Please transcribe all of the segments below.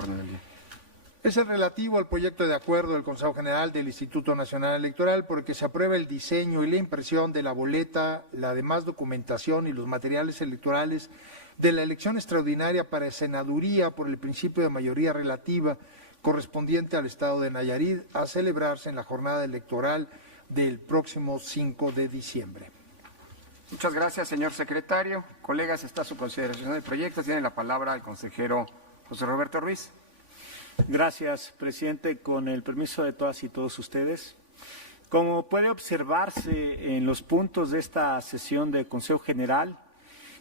orden del día. Es el relativo al proyecto de acuerdo del Consejo General del Instituto Nacional Electoral por el que se aprueba el diseño y la impresión de la boleta, la demás documentación y los materiales electorales de la elección extraordinaria para senaduría por el principio de mayoría relativa correspondiente al Estado de Nayarit a celebrarse en la jornada electoral del próximo 5 de diciembre. Muchas gracias, señor secretario. Colegas, está a su consideración el proyecto. Tiene la palabra el consejero José Roberto Ruiz. Gracias, presidente. Con el permiso de todas y todos ustedes. Como puede observarse en los puntos de esta sesión del Consejo General,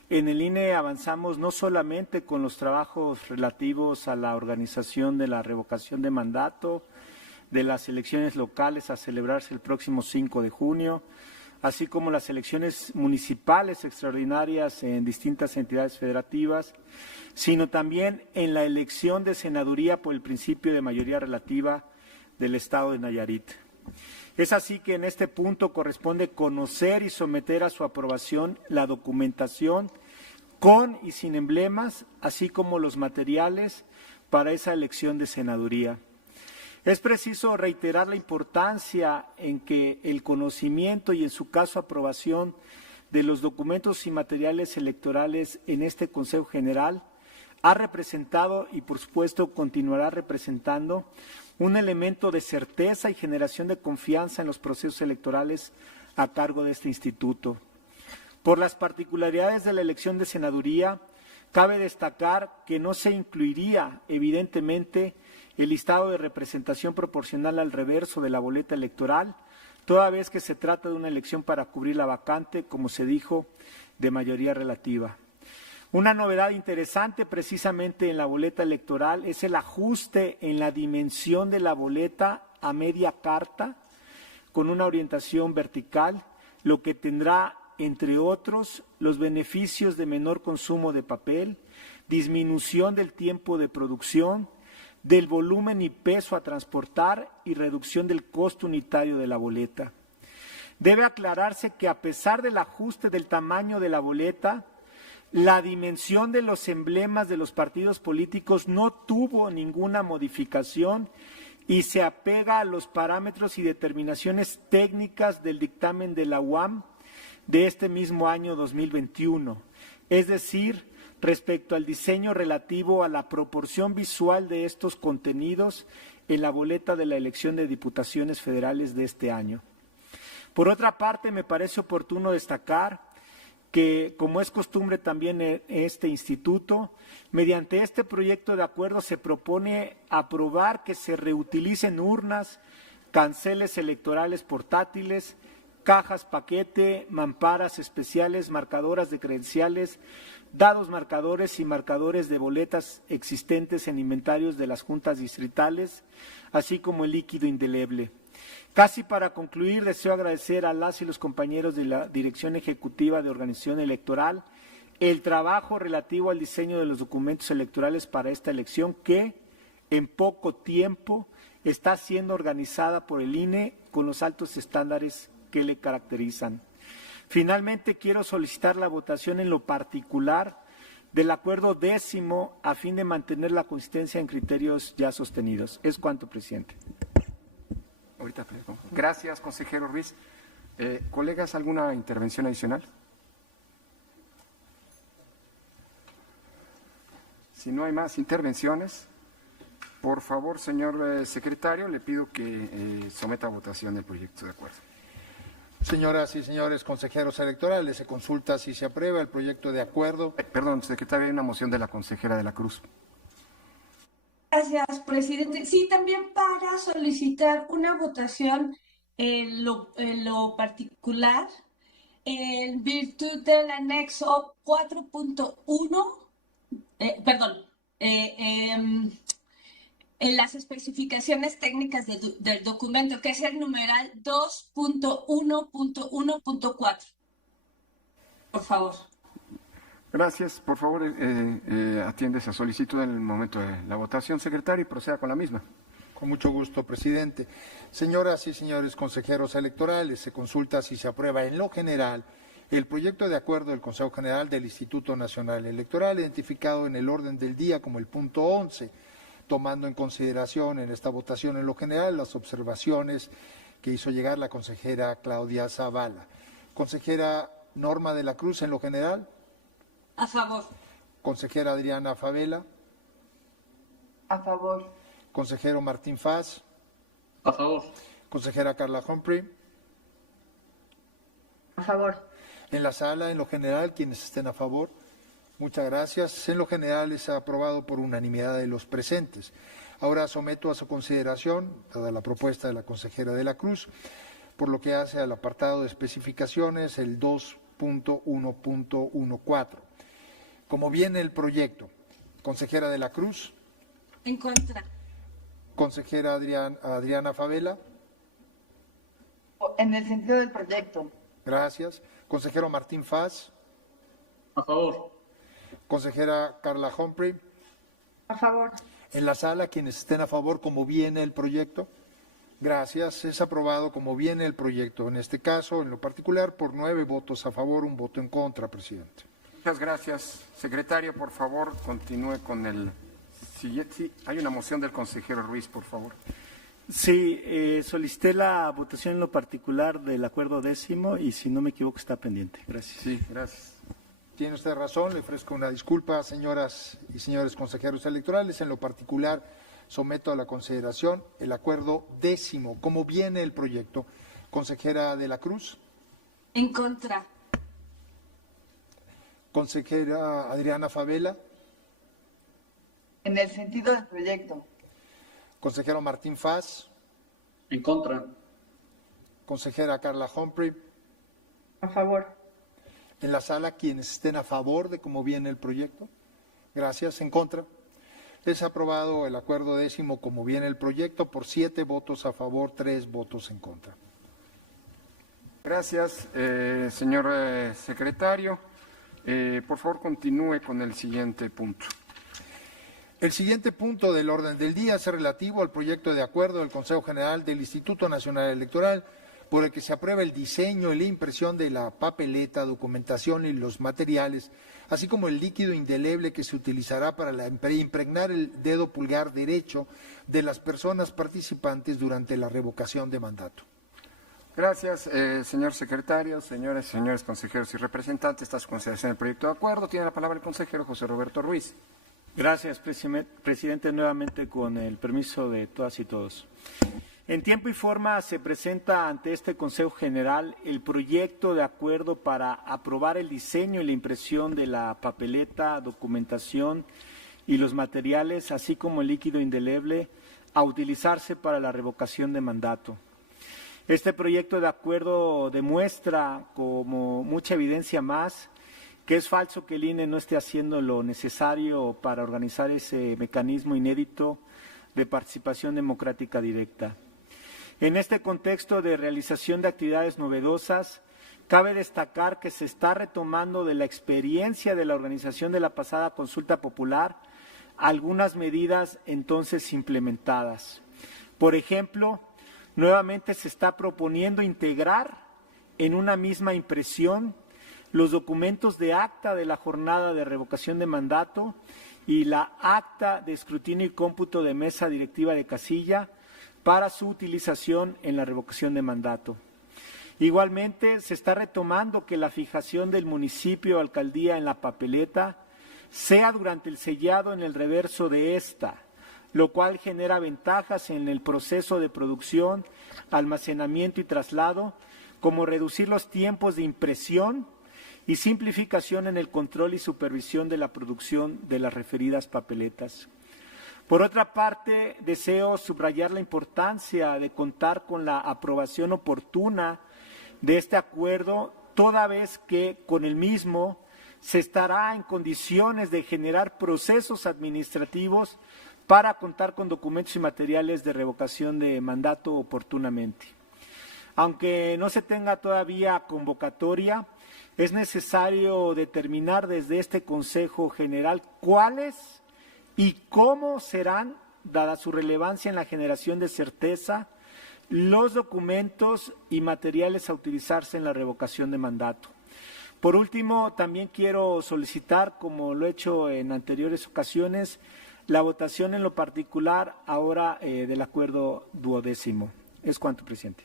en el INE avanzamos no solamente con los trabajos relativos a la organización de la revocación de mandato, de las elecciones locales a celebrarse el próximo 5 de junio, así como las elecciones municipales extraordinarias en distintas entidades federativas, sino también en la elección de senaduría por el principio de mayoría relativa del Estado de Nayarit. Es así que en este punto corresponde conocer y someter a su aprobación la documentación con y sin emblemas, así como los materiales para esa elección de senaduría. Es preciso reiterar la importancia en que el conocimiento y en su caso aprobación de los documentos y materiales electorales en este Consejo General ha representado y por supuesto continuará representando un elemento de certeza y generación de confianza en los procesos electorales a cargo de este instituto. Por las particularidades de la elección de senaduría, cabe destacar que no se incluiría evidentemente el listado de representación proporcional al reverso de la boleta electoral, toda vez que se trata de una elección para cubrir la vacante, como se dijo, de mayoría relativa. Una novedad interesante precisamente en la boleta electoral es el ajuste en la dimensión de la boleta a media carta, con una orientación vertical, lo que tendrá, entre otros, los beneficios de menor consumo de papel, disminución del tiempo de producción, del volumen y peso a transportar y reducción del costo unitario de la boleta. Debe aclararse que a pesar del ajuste del tamaño de la boleta, la dimensión de los emblemas de los partidos políticos no tuvo ninguna modificación y se apega a los parámetros y determinaciones técnicas del dictamen de la UAM de este mismo año 2021, es decir, respecto al diseño relativo a la proporción visual de estos contenidos en la boleta de la elección de diputaciones federales de este año. Por otra parte, me parece oportuno destacar que, como es costumbre también en este instituto, mediante este proyecto de acuerdo se propone aprobar que se reutilicen urnas, canceles electorales portátiles, cajas paquete, mamparas especiales, marcadoras de credenciales, dados marcadores y marcadores de boletas existentes en inventarios de las juntas distritales, así como el líquido indeleble. Casi para concluir, deseo agradecer a las y los compañeros de la Dirección Ejecutiva de Organización Electoral el trabajo relativo al diseño de los documentos electorales para esta elección que, en poco tiempo, está siendo organizada por el INE con los altos estándares que le caracterizan. Finalmente, quiero solicitar la votación en lo particular del acuerdo 10º a fin de mantener la consistencia en criterios ya sostenidos. Es cuanto, presidente. Gracias, consejero Ruiz. Colegas, ¿alguna intervención adicional? Si no hay más intervenciones, por favor, señor secretario, le pido que someta a votación el proyecto de acuerdo. Señoras y señores consejeros electorales, se consulta si se aprueba el proyecto de acuerdo. Perdón, secretario, hay una moción de la consejera de la Cruz. Gracias, presidente. Sí, también para solicitar una votación en lo particular, en virtud del anexo 4.1, en las especificaciones técnicas del documento, que es el numeral 2.1.1.4. Por favor. Gracias. Por favor, atiende esa solicitud en el momento de la votación, secretario, y proceda con la misma. Con mucho gusto, presidente. Señoras y señores consejeros electorales, se consulta si se aprueba en lo general el proyecto de acuerdo del Consejo General del Instituto Nacional Electoral, identificado en el orden del día como el punto 11, tomando en consideración en esta votación en lo general las observaciones que hizo llegar la consejera Claudia Zavala. Consejera Norma de la Cruz, en lo general. A favor. Consejera Adriana Favela. A favor. Consejero Martín Faz. A favor. Consejera Carla Humphrey. A favor. En la sala, en lo general, quienes estén a favor. Muchas gracias. En lo general es aprobado por unanimidad de los presentes. Ahora someto a su consideración, dada la propuesta de la consejera de la Cruz, por lo que hace al apartado de especificaciones, el 2.1.14. Como viene el proyecto, consejera de la Cruz. En contra. Consejera Adriana Favela. En el sentido del proyecto. Gracias. Consejero Martín Faz. A favor. Consejera Carla Humphrey. A favor. En la sala, quienes estén a favor, como viene el proyecto. Gracias. Es aprobado como viene el proyecto. En este caso, en lo particular, por 9 votos a favor, 1 voto en contra, presidente. Muchas gracias. Secretario, por favor, continúe con el siguiente. Sí, hay una moción del consejero Ruiz, por favor. Sí, solicité la votación en lo particular del acuerdo 10º y si no me equivoco está pendiente. Gracias. Sí, gracias. Tiene usted razón, le ofrezco una disculpa, señoras y señores consejeros electorales. En lo particular, someto a la consideración el acuerdo 10º. ¿Cómo viene el proyecto? Consejera de la Cruz. En contra. Consejera Adriana Favela. En el sentido del proyecto. Consejero Martín Faz. En contra. Consejera Carla Humphrey. A favor. En la sala, quienes estén a favor de cómo viene el proyecto. Gracias. En contra. Es aprobado el acuerdo 10º como viene el proyecto por 7 votos a favor, 3 votos en contra. Gracias, señor secretario. Por favor, continúe con el siguiente punto. El siguiente punto del orden del día es relativo al proyecto de acuerdo del Consejo General del Instituto Nacional Electoral por el que se aprueba el diseño y la impresión de la papeleta, documentación y los materiales, así como el líquido indeleble que se utilizará para impregnar el dedo pulgar derecho de las personas participantes durante la revocación de mandato. Gracias, señor secretario, señores y señores consejeros y representantes. Esta es su consideración del proyecto de acuerdo. Tiene la palabra el consejero José Roberto Ruiz. Gracias, presidente, nuevamente con el permiso de todas y todos. En tiempo y forma se presenta ante este Consejo General el proyecto de acuerdo para aprobar el diseño y la impresión de la papeleta, documentación y los materiales, así como el líquido indeleble a utilizarse para la revocación de mandato. Este proyecto de acuerdo demuestra, como mucha evidencia más, que es falso que el INE no esté haciendo lo necesario para organizar ese mecanismo inédito de participación democrática directa. En este contexto de realización de actividades novedosas, cabe destacar que se está retomando de la experiencia de la organización de la pasada consulta popular algunas medidas entonces implementadas. Por ejemplo, nuevamente se está proponiendo integrar en una misma impresión los documentos de acta de la jornada de revocación de mandato y la acta de escrutinio y cómputo de mesa directiva de casilla para su utilización en la revocación de mandato. Igualmente, se está retomando que la fijación del municipio o alcaldía en la papeleta sea durante el sellado en el reverso de esta, lo cual genera ventajas en el proceso de producción, almacenamiento y traslado, como reducir los tiempos de impresión y simplificación en el control y supervisión de la producción de las referidas papeletas. Por otra parte, deseo subrayar la importancia de contar con la aprobación oportuna de este acuerdo, toda vez que con el mismo se estará en condiciones de generar procesos administrativos para contar con documentos y materiales de revocación de mandato oportunamente. Aunque no se tenga todavía convocatoria, es necesario determinar desde este Consejo General cuáles y cómo serán, dada su relevancia en la generación de certeza, los documentos y materiales a utilizarse en la revocación de mandato. Por último, también quiero solicitar, como lo he hecho en anteriores ocasiones, La votación en lo particular ahora del acuerdo 12º. Es cuanto, presidente.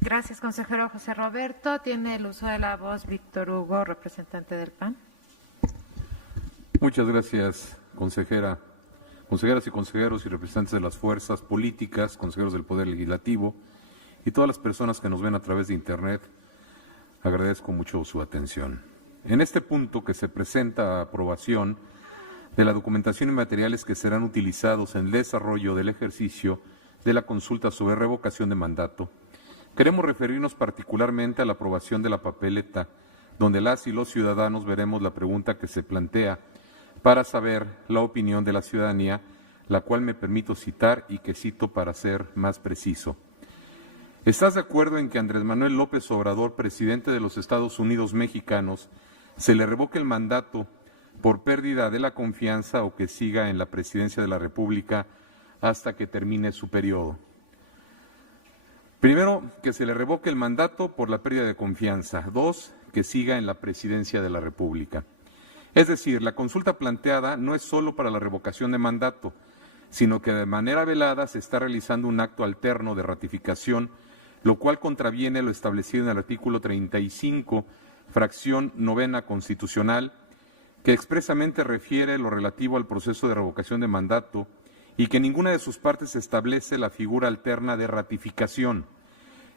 Gracias, consejero José Roberto. Tiene el uso de la voz Víctor Hugo, representante del PAN. Muchas gracias, consejera. Consejeras y consejeros y representantes de las fuerzas políticas, consejeros del Poder Legislativo y todas las personas que nos ven a través de Internet, agradezco mucho su atención. En este punto que se presenta a aprobación de la documentación y materiales que serán utilizados en el desarrollo del ejercicio de la consulta sobre revocación de mandato, queremos referirnos particularmente a la aprobación de la papeleta, donde las y los ciudadanos veremos la pregunta que se plantea para saber la opinión de la ciudadanía, la cual me permito citar y que cito para ser más preciso. ¿Estás de acuerdo en que Andrés Manuel López Obrador, presidente de los Estados Unidos mexicanos, se le revoque el mandato por pérdida de la confianza o que siga en la presidencia de la República hasta que termine su periodo? Primero, que se le revoque el mandato por la pérdida de confianza. 2, que siga en la presidencia de la República. Es decir, la consulta planteada no es solo para la revocación de mandato, sino que de manera velada se está realizando un acto alterno de ratificación, lo cual contraviene lo establecido en el artículo 35, fracción 9ª constitucional, que expresamente refiere lo relativo al proceso de revocación de mandato y que ninguna de sus partes establece la figura alterna de ratificación.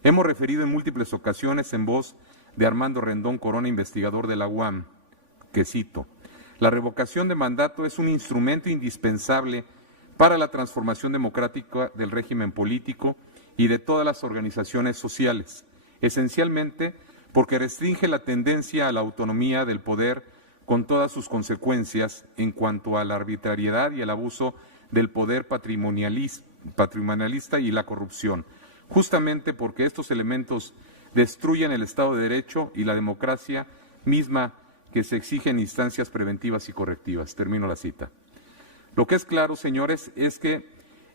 Hemos referido en múltiples ocasiones en voz de Armando Rendón Corona, investigador de la UAM, que cito: la revocación de mandato es un instrumento indispensable para la transformación democrática del régimen político y de todas las organizaciones sociales, esencialmente porque restringe la tendencia a la autonomía del poder con todas sus consecuencias en cuanto a la arbitrariedad y el abuso del poder patrimonialista y la corrupción, justamente porque estos elementos destruyen el Estado de Derecho y la democracia misma que se exige en instancias preventivas y correctivas. Termino la cita. Lo que es claro, señores, es que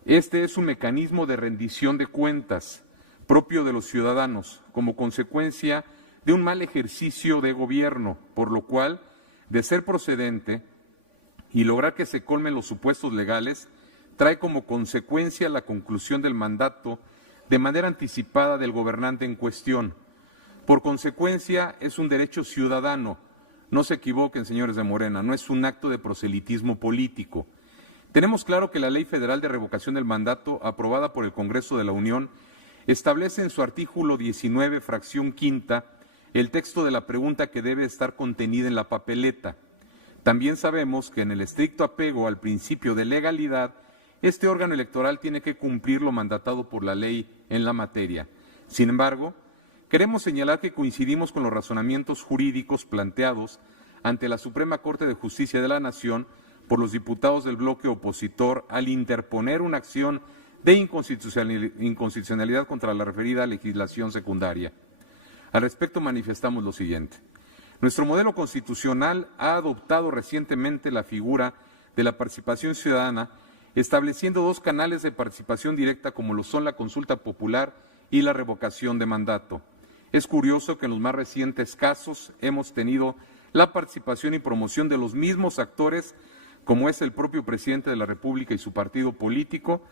este es un mecanismo de rendición de cuentas propio de los ciudadanos como consecuencia de un mal ejercicio de gobierno, por lo cual, de ser procedente y lograr que se colmen los supuestos legales, trae como consecuencia la conclusión del mandato de manera anticipada del gobernante en cuestión. Por consecuencia, es un derecho ciudadano. No se equivoquen, señores de Morena, no es un acto de proselitismo político. Tenemos claro que la Ley Federal de Revocación del Mandato, aprobada por el Congreso de la Unión, establece en su artículo 19, fracción 5ª, el texto de la pregunta que debe estar contenida en la papeleta. También sabemos que en el estricto apego al principio de legalidad, este órgano electoral tiene que cumplir lo mandatado por la ley en la materia. Sin embargo, queremos señalar que coincidimos con los razonamientos jurídicos planteados ante la Suprema Corte de Justicia de la Nación por los diputados del bloque opositor al interponer una acción de inconstitucionalidad contra la referida legislación secundaria. Al respecto manifestamos lo siguiente. Nuestro modelo constitucional ha adoptado recientemente la figura de la participación ciudadana, estableciendo 2 canales de participación directa como lo son la consulta popular y la revocación de mandato. Es curioso que en los más recientes casos hemos tenido la participación y promoción de los mismos actores, como es el propio presidente de la República y su partido político,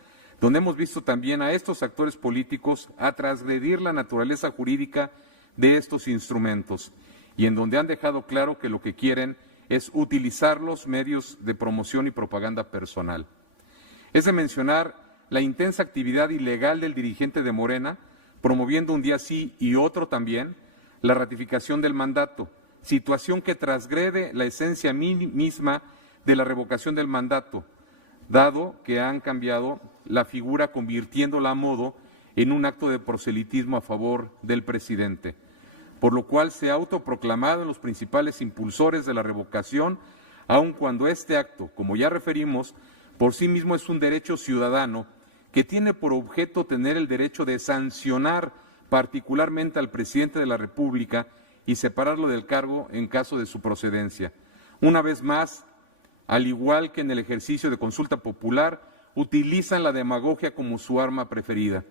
donde hemos visto también a estos actores políticos a transgredir la naturaleza jurídica de estos instrumentos y en donde han dejado claro que lo que quieren es utilizar los medios de promoción y propaganda personal. Es de mencionar la intensa actividad ilegal del dirigente de Morena, promoviendo un día sí y otro también la ratificación del mandato, situación que transgrede la esencia misma de la revocación del mandato, dado que han cambiado la figura convirtiéndola a modo en un acto de proselitismo a favor del presidente, por lo cual se ha autoproclamado en los principales impulsores de la revocación, aun cuando este acto, como ya referimos, por sí mismo es un derecho ciudadano que tiene por objeto tener el derecho de sancionar particularmente al presidente de la República y separarlo del cargo en caso de su procedencia. Una vez más, al igual que en el ejercicio de consulta popular, utilizan la demagogia como su arma preferida.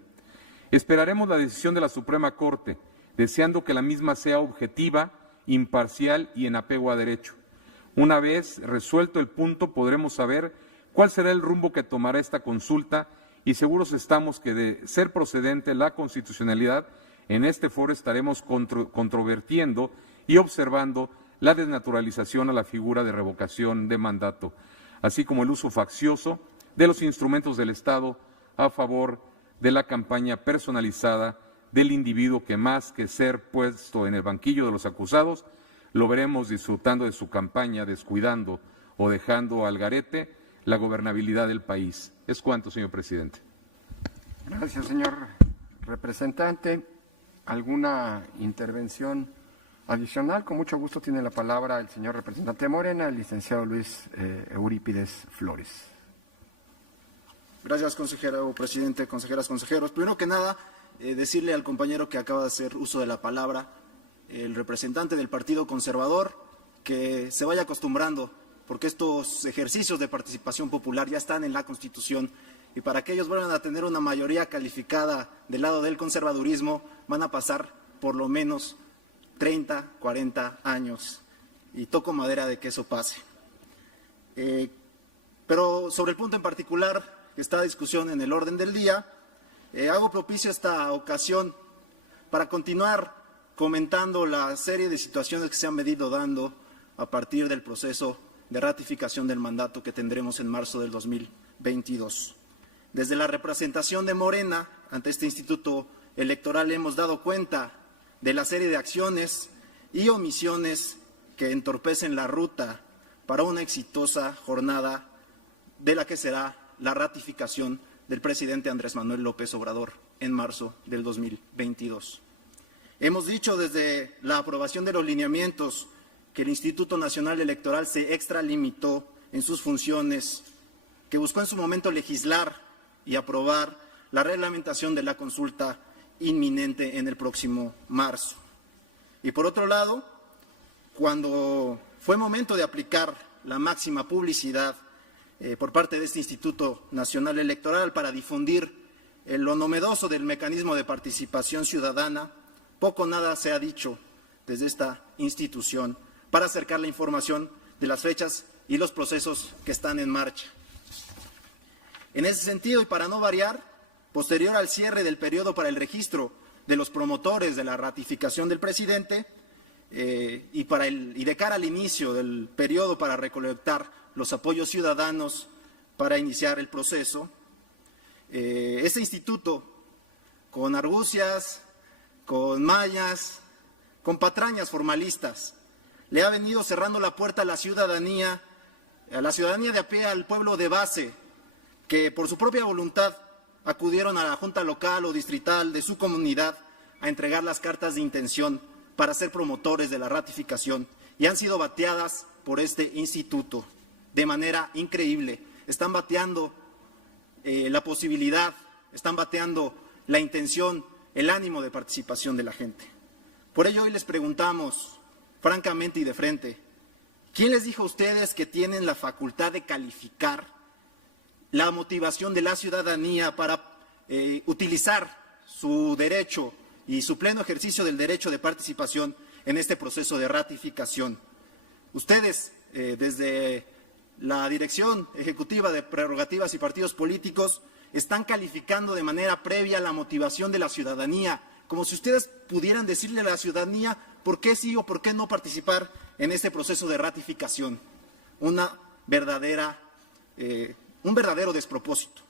Esperaremos la decisión de la Suprema Corte, deseando que la misma sea objetiva imparcial y en apego a derecho. Una vez resuelto el punto, podremos saber cuál será el rumbo que tomará esta consulta y seguros estamos que, de ser procedente la constitucionalidad, en este foro estaremos controvertiendo y observando la desnaturalización a la figura de revocación de mandato, así como el uso faccioso de los instrumentos del Estado a favor de la campaña personalizada del individuo que, más que ser puesto en el banquillo de los acusados, lo veremos disfrutando de su campaña, descuidando o dejando al garete la gobernabilidad del país. Es cuanto, señor presidente. Gracias, señor representante. ¿Alguna intervención adicional? Con mucho gusto tiene la palabra el señor representante de Morena, el licenciado Luis Eurípides Flores. Gracias, consejero presidente, consejeras, consejeros. Primero que nada, decirle al compañero que acaba de hacer uso de la palabra, el representante del Partido Conservador, que se vaya acostumbrando, porque estos ejercicios de participación popular ya están en la Constitución, y para que ellos vuelvan a tener una mayoría calificada del lado del conservadurismo, van a pasar por lo menos 30, 40 años, y toco madera de que eso pase. Pero sobre el punto en particular que está a discusión en el orden del día, hago propicio esta ocasión para continuar comentando la serie de situaciones que se han venido dando a partir del proceso de ratificación del mandato que tendremos en marzo del 2022. Desde la representación de Morena ante este instituto electoral hemos dado cuenta de la serie de acciones y omisiones que entorpecen la ruta para una exitosa jornada de la que será la ratificación del presidente Andrés Manuel López Obrador en marzo del 2022. Hemos dicho desde la aprobación de los lineamientos que el Instituto Nacional Electoral se extralimitó en sus funciones, que buscó en su momento legislar y aprobar la reglamentación de la consulta inminente en el próximo marzo. Y por otro lado, cuando fue momento de aplicar la máxima publicidad por parte de este Instituto Nacional Electoral para difundir lo novedoso del mecanismo de participación ciudadana, poco o nada se ha dicho desde esta institución para acercar la información de las fechas y los procesos que están en marcha. En ese sentido, y para no variar, posterior al cierre del periodo para el registro de los promotores de la ratificación del presidente y de cara al inicio del periodo para recolectar los apoyos ciudadanos para iniciar el proceso, este instituto, con argucias, con mañas, con patrañas formalistas, le ha venido cerrando la puerta a la ciudadanía de a pie, al pueblo de base, que por su propia voluntad acudieron a la junta local o distrital de su comunidad a entregar las cartas de intención para ser promotores de la ratificación y han sido bateadas por este instituto de manera increíble. Están bateando la posibilidad, están bateando la intención, el ánimo de participación de la gente. Por ello hoy les preguntamos, francamente y de frente, ¿quién les dijo a ustedes que tienen la facultad de calificar la motivación de la ciudadanía para utilizar su derecho y su pleno ejercicio del derecho de participación en este proceso de ratificación? Ustedes, desde la Dirección Ejecutiva de Prerrogativas y Partidos Políticos, están calificando de manera previa la motivación de la ciudadanía, como si ustedes pudieran decirle a la ciudadanía por qué sí o por qué no participar en este proceso de ratificación. Un verdadero despropósito.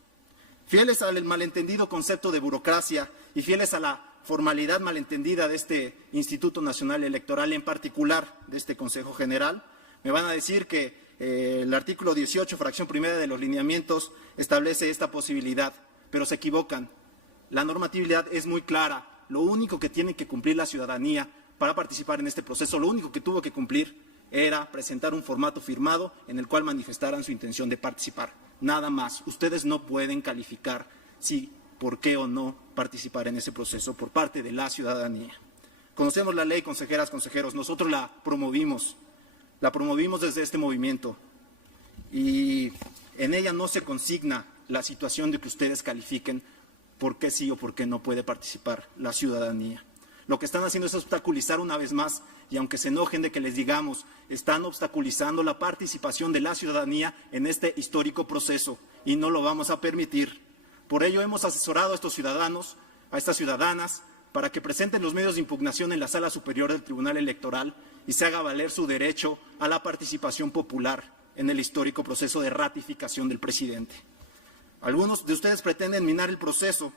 Fieles al malentendido concepto de burocracia y fieles a la formalidad malentendida de este Instituto Nacional Electoral, en particular de este Consejo General, me van a decir que el artículo 18, fracción primera de los lineamientos, establece esta posibilidad, pero se equivocan. La normatividad es muy clara. Lo único que tiene que cumplir la ciudadanía para participar en este proceso, lo único que tuvo que cumplir era presentar un formato firmado en el cual manifestaran su intención de participar. Nada más. Ustedes no pueden calificar si, por qué o no participar en ese proceso por parte de la ciudadanía. Conocemos la ley, consejeras, consejeros. Nosotros la promovimos desde este movimiento y en ella no se consigna la situación de que ustedes califiquen por qué sí o por qué no puede participar la ciudadanía. lo que están haciendo es obstaculizar una vez más, y aunque se enojen de que les digamos, están obstaculizando la participación de la ciudadanía en este histórico proceso, y no lo vamos a permitir. Por ello hemos asesorado a estos ciudadanos, a estas ciudadanas, para que presenten los medios de impugnación en la Sala Superior del Tribunal Electoral y se haga valer su derecho a la participación popular en el histórico proceso de ratificación del presidente. Algunos de ustedes pretenden minar el proceso.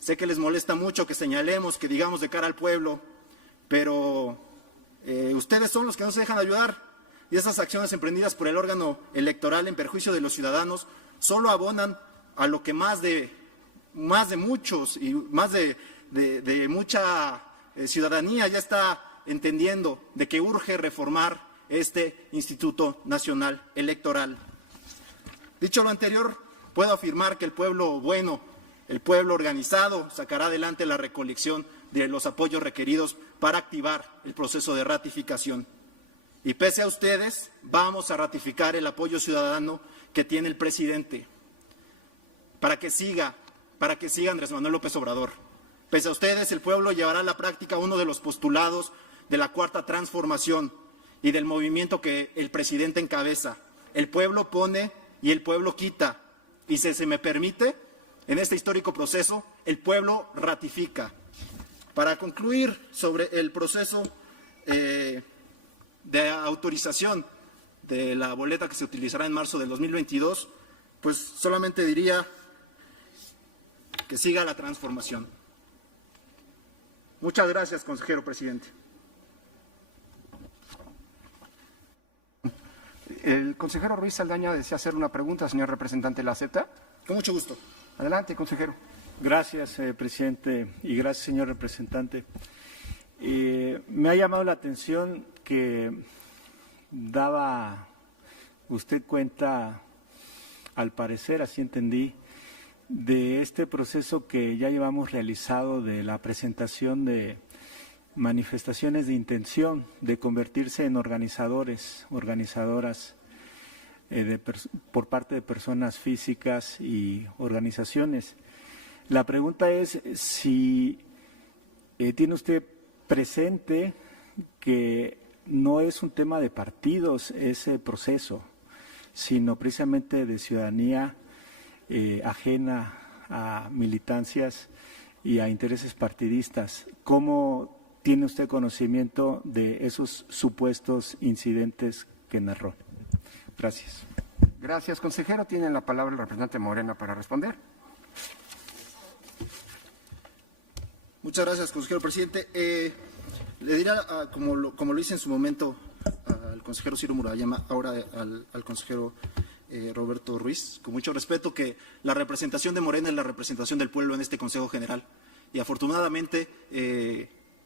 Sé que les molesta mucho que señalemos, que digamos de cara al pueblo, pero ustedes son los que no se dejan ayudar, y esas acciones emprendidas por el órgano electoral en perjuicio de los ciudadanos solo abonan a lo que más de muchos y más de mucha ciudadanía ya está entendiendo, de que urge reformar este Instituto Nacional Electoral. Dicho lo anterior, puedo afirmar que el pueblo bueno, el pueblo organizado, sacará adelante la recolección de los apoyos requeridos para activar el proceso de ratificación. Y pese a ustedes, vamos a ratificar el apoyo ciudadano que tiene el presidente para que siga Andrés Manuel López Obrador. Pese a ustedes, el pueblo llevará a la práctica uno de los postulados de la Cuarta Transformación y del movimiento que el presidente encabeza. El pueblo pone y el pueblo quita. Y si se me permite, en este histórico proceso, el pueblo ratifica. Para concluir sobre el proceso de autorización de la boleta que se utilizará en marzo del 2022, pues solamente diría que siga la transformación. Muchas gracias, consejero presidente. El consejero Ruiz Saldaña desea hacer una pregunta, señor representante Laceta. Con mucho gusto. Adelante, consejero. Gracias, presidente, y gracias, señor representante. Me ha llamado la atención que daba usted cuenta, al parecer, así entendí, de este proceso que ya llevamos realizado de la presentación de manifestaciones de intención de convertirse en organizadoras por parte de personas físicas y organizaciones. La pregunta es si tiene usted presente que no es un tema de partidos ese proceso, sino precisamente de ciudadanía ajena a militancias y a intereses partidistas. ¿Cómo tiene usted conocimiento de esos supuestos incidentes que narró? Gracias. Gracias, consejero. Tiene la palabra el representante Morena para responder. Muchas gracias, consejero presidente. Le dirá, como lo hice en su momento al consejero Ciro Murayama, ahora al consejero Roberto Ruiz, con mucho respeto, que la representación de Morena es la representación del pueblo en este Consejo General. Y afortunadamente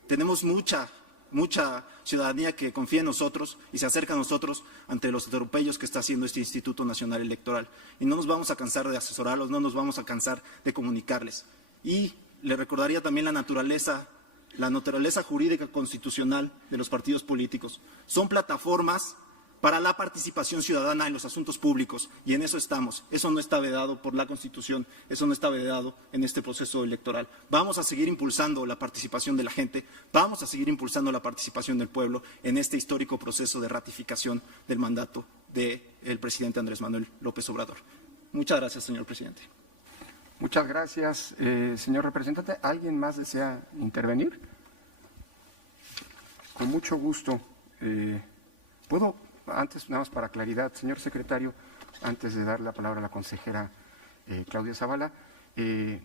tenemos mucha ciudadanía que confía en nosotros y se acerca a nosotros ante los atropellos que está haciendo este Instituto Nacional Electoral. Y no nos vamos a cansar de asesorarlos, no nos vamos a cansar de comunicarles. Y le recordaría también la naturaleza jurídica constitucional de los partidos políticos. Son plataformas para la participación ciudadana en los asuntos públicos, y en eso estamos. Eso no está vedado por la Constitución, eso no está vedado en este proceso electoral. Vamos a seguir impulsando la participación de la gente, vamos a seguir impulsando la participación del pueblo en este histórico proceso de ratificación del mandato del presidente Andrés Manuel López Obrador. Muchas gracias, señor presidente. Muchas gracias, señor representante. ¿Alguien más desea intervenir? Con mucho gusto. ¿Puedo, antes, nada más para claridad, señor secretario, antes de dar la palabra a la consejera Claudia Zavala, que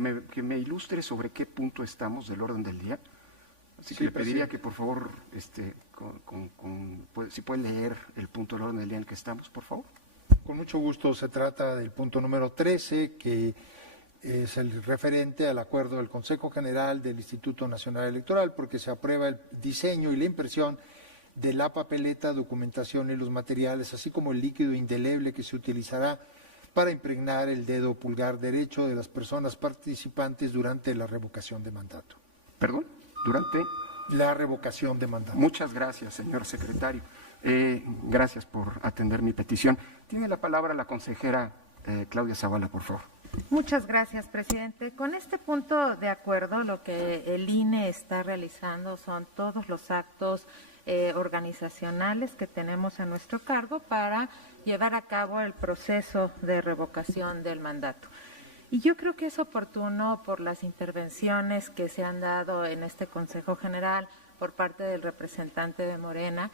me ilustre sobre qué punto estamos del orden del día? Así que Sí, le pediría presidente. que, por favor, si puede leer el punto del orden del día en el que estamos, por favor. Con mucho gusto. Se trata del punto número 13, que es el referente al acuerdo del Consejo General del Instituto Nacional Electoral, porque se aprueba el diseño y la impresión de la papeleta, documentación y los materiales, así como el líquido indeleble que se utilizará para impregnar el dedo pulgar derecho de las personas participantes durante la revocación de mandato. ¿Perdón? ¿Durante? La revocación de mandato. Muchas gracias, señor secretario. Gracias por atender mi petición. Tiene la palabra la consejera Claudia Zavala, por favor. Muchas gracias, presidente. Con este punto de acuerdo, lo que el INE está realizando son todos los actos organizacionales que tenemos a nuestro cargo para llevar a cabo el proceso de revocación del mandato. Y yo creo que es oportuno, por las intervenciones que se han dado en este Consejo General por parte del representante de Morena,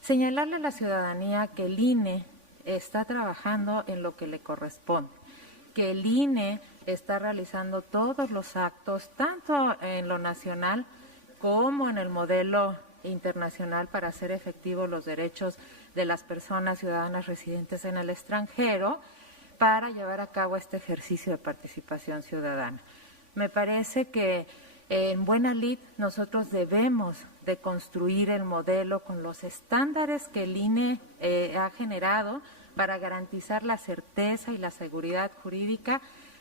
señalarle a la ciudadanía que el INE está trabajando en lo que le corresponde, que el INE está realizando todos los actos, tanto en lo nacional como en el modelo internacional, para hacer efectivos los derechos de las personas ciudadanas residentes en el extranjero, para llevar a cabo este ejercicio de participación ciudadana. Me parece que en buena lid nosotros debemos de construir el modelo con los estándares que el INE ha generado para garantizar la certeza y la seguridad jurídica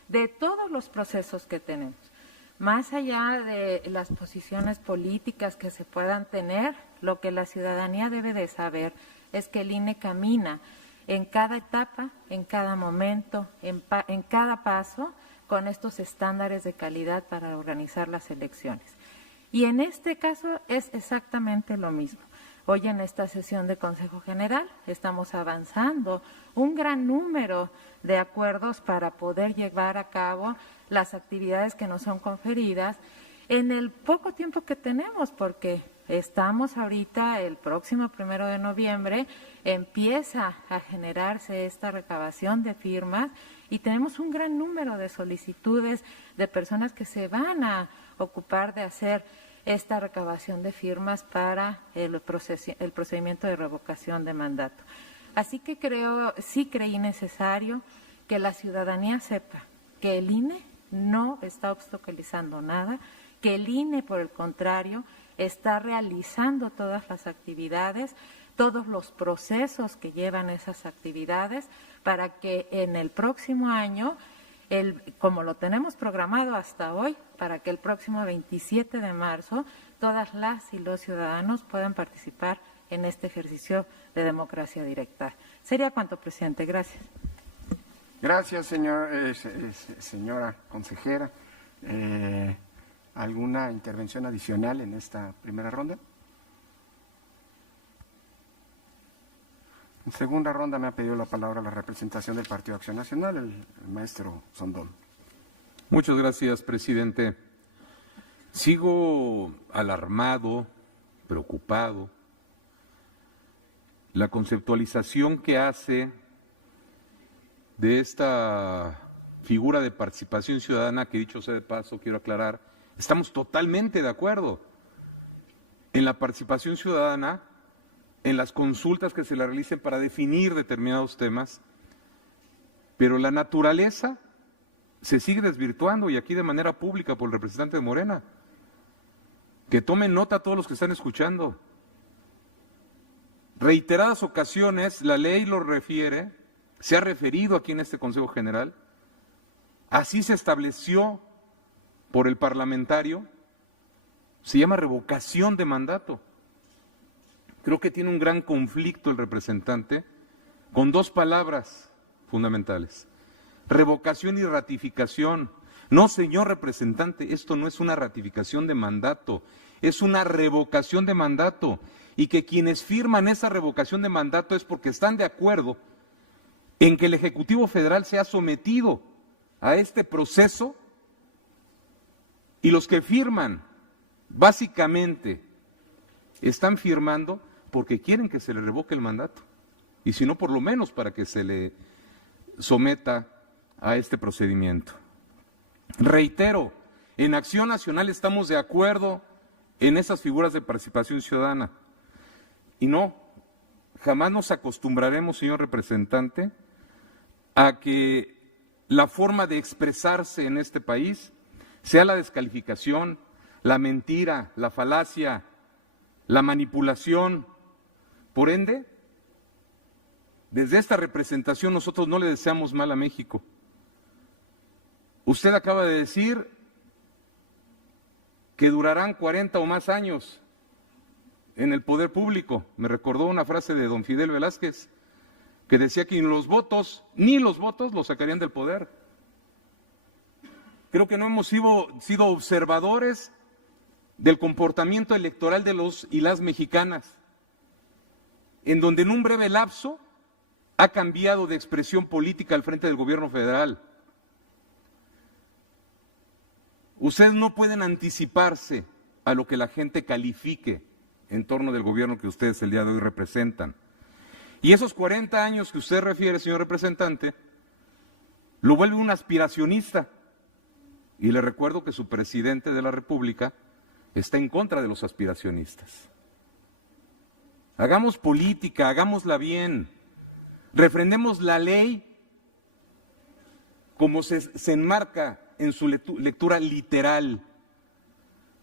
de todos los procesos que tenemos. Más allá de las posiciones políticas que se puedan tener, lo que la ciudadanía debe de saber es que el INE camina en cada etapa, en cada momento, en cada paso, con estos estándares de calidad para organizar las elecciones. Y en este caso es exactamente lo mismo. Hoy en esta sesión de Consejo General estamos avanzando un gran número de acuerdos para poder llevar a cabo las actividades que nos son conferidas en el poco tiempo que tenemos, porque estamos ahorita, el próximo 1 de noviembre, empieza a generarse esta recabación de firmas y tenemos un gran número de solicitudes de personas que se van a ocupar de hacer esta recabación de firmas para el procedimiento de revocación de mandato. Así que creí necesario que la ciudadanía sepa que el INE no está obstaculizando nada, que el INE, por el contrario, está realizando todas las actividades, todos los procesos que llevan esas actividades, para que en el próximo año, como lo tenemos programado hasta hoy, para que el próximo 27 de marzo todas las y los ciudadanos puedan participar en este ejercicio de democracia directa. Sería cuanto, presidente. Gracias. Gracias, señora consejera. ¿Alguna intervención adicional en esta primera ronda? En segunda ronda me ha pedido la palabra la representación del Partido Acción Nacional, el maestro Sondón. Muchas gracias, presidente. Sigo alarmado, preocupado. La conceptualización que hace de esta figura de participación ciudadana, que dicho sea de paso, quiero aclarar, estamos totalmente de acuerdo en la participación ciudadana, en las consultas que se le realicen para definir determinados temas, pero la naturaleza se sigue desvirtuando, y aquí de manera pública por el representante de Morena. Que tomen nota todos los que están escuchando. Reiteradas ocasiones la ley lo refiere, se ha referido aquí en este Consejo General, así se estableció por el parlamentario, se llama revocación de mandato. Creo que tiene un gran conflicto el representante con dos palabras fundamentales: revocación y ratificación. No, señor representante, esto no es una ratificación de mandato, es una revocación de mandato, y que quienes firman esa revocación de mandato es porque están de acuerdo en que el Ejecutivo Federal sea sometido a este proceso, y los que firman básicamente están firmando porque quieren que se le revoque el mandato, y si no, por lo menos para que se le someta a este procedimiento. Reitero, en Acción Nacional estamos de acuerdo en esas figuras de participación ciudadana, y no, jamás nos acostumbraremos, señor representante, a que la forma de expresarse en este país sea la descalificación, la mentira, la falacia, la manipulación. Por ende, desde esta representación nosotros no le deseamos mal a México. Usted acaba de decir que durarán 40 o más años en el poder público. Me recordó una frase de don Fidel Velázquez, que decía que ni los votos los sacarían del poder. Creo que no hemos sido observadores del comportamiento electoral de los y las mexicanas, en donde en un breve lapso ha cambiado de expresión política al frente del gobierno federal. Ustedes no pueden anticiparse a lo que la gente califique en torno del gobierno que ustedes el día de hoy representan. Y esos 40 años que usted refiere, señor representante, lo vuelve un aspiracionista. Y le recuerdo que su presidente de la República está en contra de los aspiracionistas. Hagamos política, hagámosla bien, refrendemos la ley como se enmarca en su lectura literal.